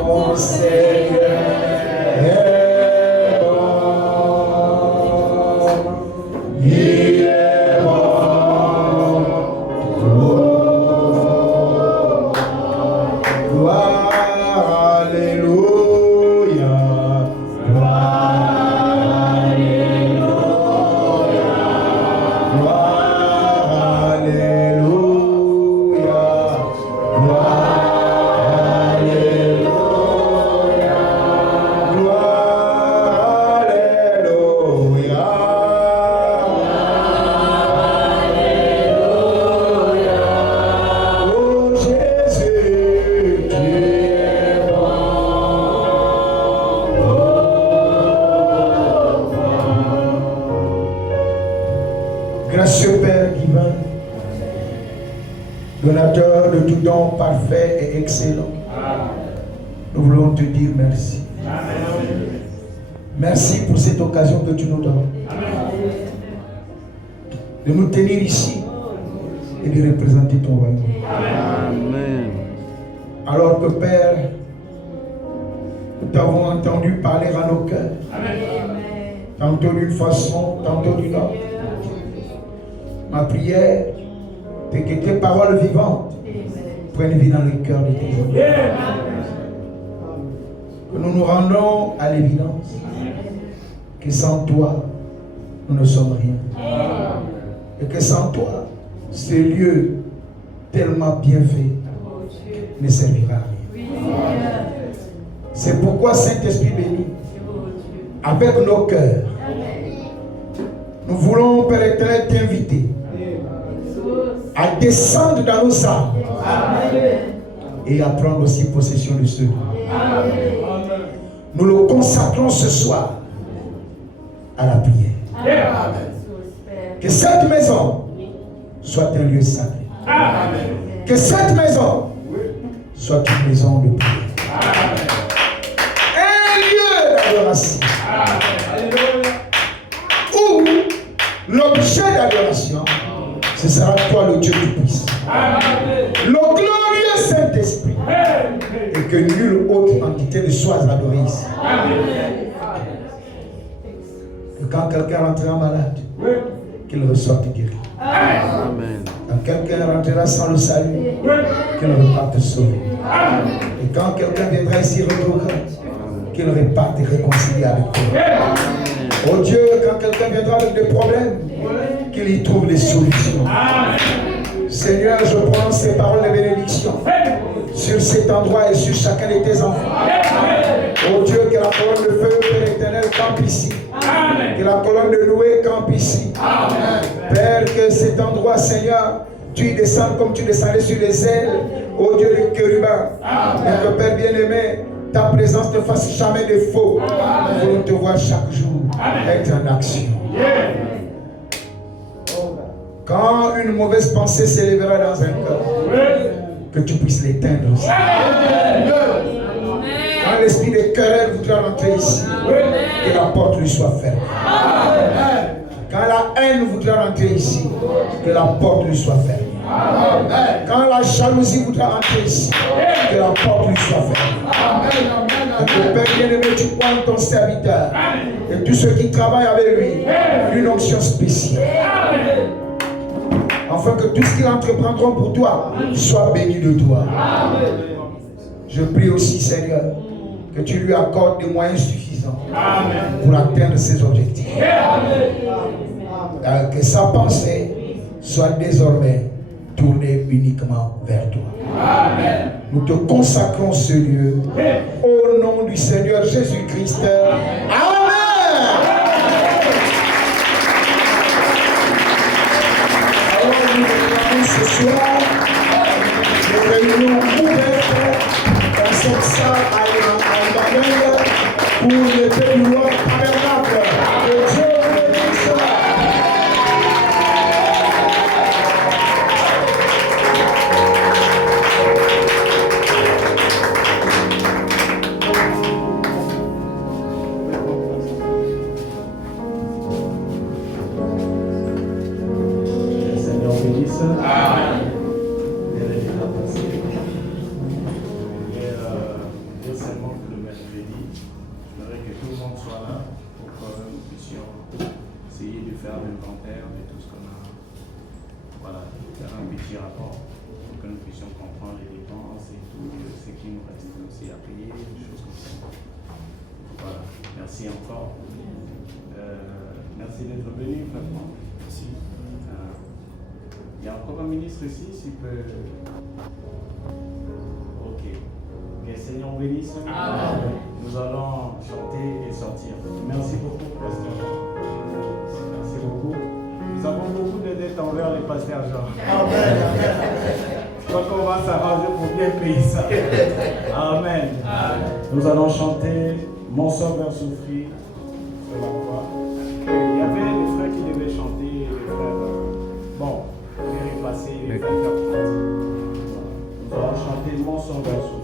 Mon Seigneur est bon. Il est bon. Gloire, alléluia. Gloire, alléluia. Gloire, alléluia. Gloire, alléluia. Gloire, alléluia. Oh Jésus, tu es bon. Gracieux Père divin, donateur de tout don parfait et excellent, nous voulons te dire merci. Merci pour cette occasion que tu nous donnes de nous tenir ici et de représenter ton royaume. Amen. Alors que Père, nous t'avons entendu parler à nos cœurs, tantôt d'une façon, tantôt d'une autre. Ma prière, c'est que tes paroles vivantes prennent vie dans le cœur de tes enfants. Que nous nous rendons à l'évidence que sans toi, nous ne sommes rien. Et que sans toi, ce lieu tellement bien fait ne servira à rien. C'est pourquoi, Saint-Esprit béni, avec nos cœurs, nous voulons, Père éternel, t'inviter à descendre dans nos âmes et à prendre aussi possession de ce lieu. Nous le consacrons ce soir à la prière. Que cette maison soit un lieu sacré. Que cette maison soit une maison de prière. Un lieu d'adoration. Où l'objet d'adoration, ce sera toi le Dieu Tout-Puissant. Le glorieux Saint-Esprit. Et que nulle autre entité ne soit adorée ici. Que quand quelqu'un rentrera malade, qu'il ressorte guéri. Amen. Quand quelqu'un rentrera sans le salut, qu'il reparte sauvé. Et quand quelqu'un viendra ici retrouver, qu'il reparte réconcilié avec toi. Oh Dieu, quand quelqu'un viendra avec des problèmes, qu'il y trouve des solutions. Seigneur, je prononce ces paroles de bénédiction sur cet endroit et sur chacun de tes enfants. Oh Dieu, que la colonne de feu, Père éternel, campe ici. Que la colonne de Noé campe ici. Père, que cet endroit, Seigneur, tu y descendes comme tu descendais sur les ailes, oh Dieu, des chérubins. Et que Père bien-aimé, ta présence ne fasse jamais défaut. Nous voulons te voir chaque jour être en action. Quand une mauvaise pensée s'élèvera dans un cœur, que tu puisses l'éteindre aussi. Quand l'esprit de querelle voudra rentrer ici, que la porte lui soit fermée. Quand la haine voudra rentrer ici, que la porte lui soit fermée. Quand la jalousie voudra rentrer ici, que la porte lui soit fermée. Et que Père bien-aimé, tu prends ton serviteur et tous ceux qui travaillent avec lui, une onction spéciale. Afin que tout ce qu'ils entreprendront pour toi soit béni de toi. Je prie aussi, Seigneur, que tu lui accordes des moyens suffisants pour atteindre ses objectifs. Que sa pensée soit désormais tourner uniquement vers toi. Amen. Nous te consacrons ce lieu au nom du Seigneur Jésus-Christ. Amen. Alors nous déclarons ce soir une réunion ouverte dans cette salle à Emmanuel pour le Béninois tabernacle. Que Dieu bénisse. Merci encore. Merci d'être venu, vraiment. Merci. Il y a encore un ministre ici, s'il peut. Ok. Que le Seigneur bénisse. Amen. Nous allons chanter et sortir. Merci beaucoup, pasteur. Merci beaucoup. Nous avons beaucoup de dettes envers les pasteurs Jean. Amen. Je crois qu'on va s'arranger pour bien payer ça. Amen. Amen. Nous allons chanter Mon Sauveur souffrit sur la croix. Il y avait des frères qui devaient chanter, les frères. Bon, on est passé, les frères. Nous allons chanter Mon Sauveur souffrit.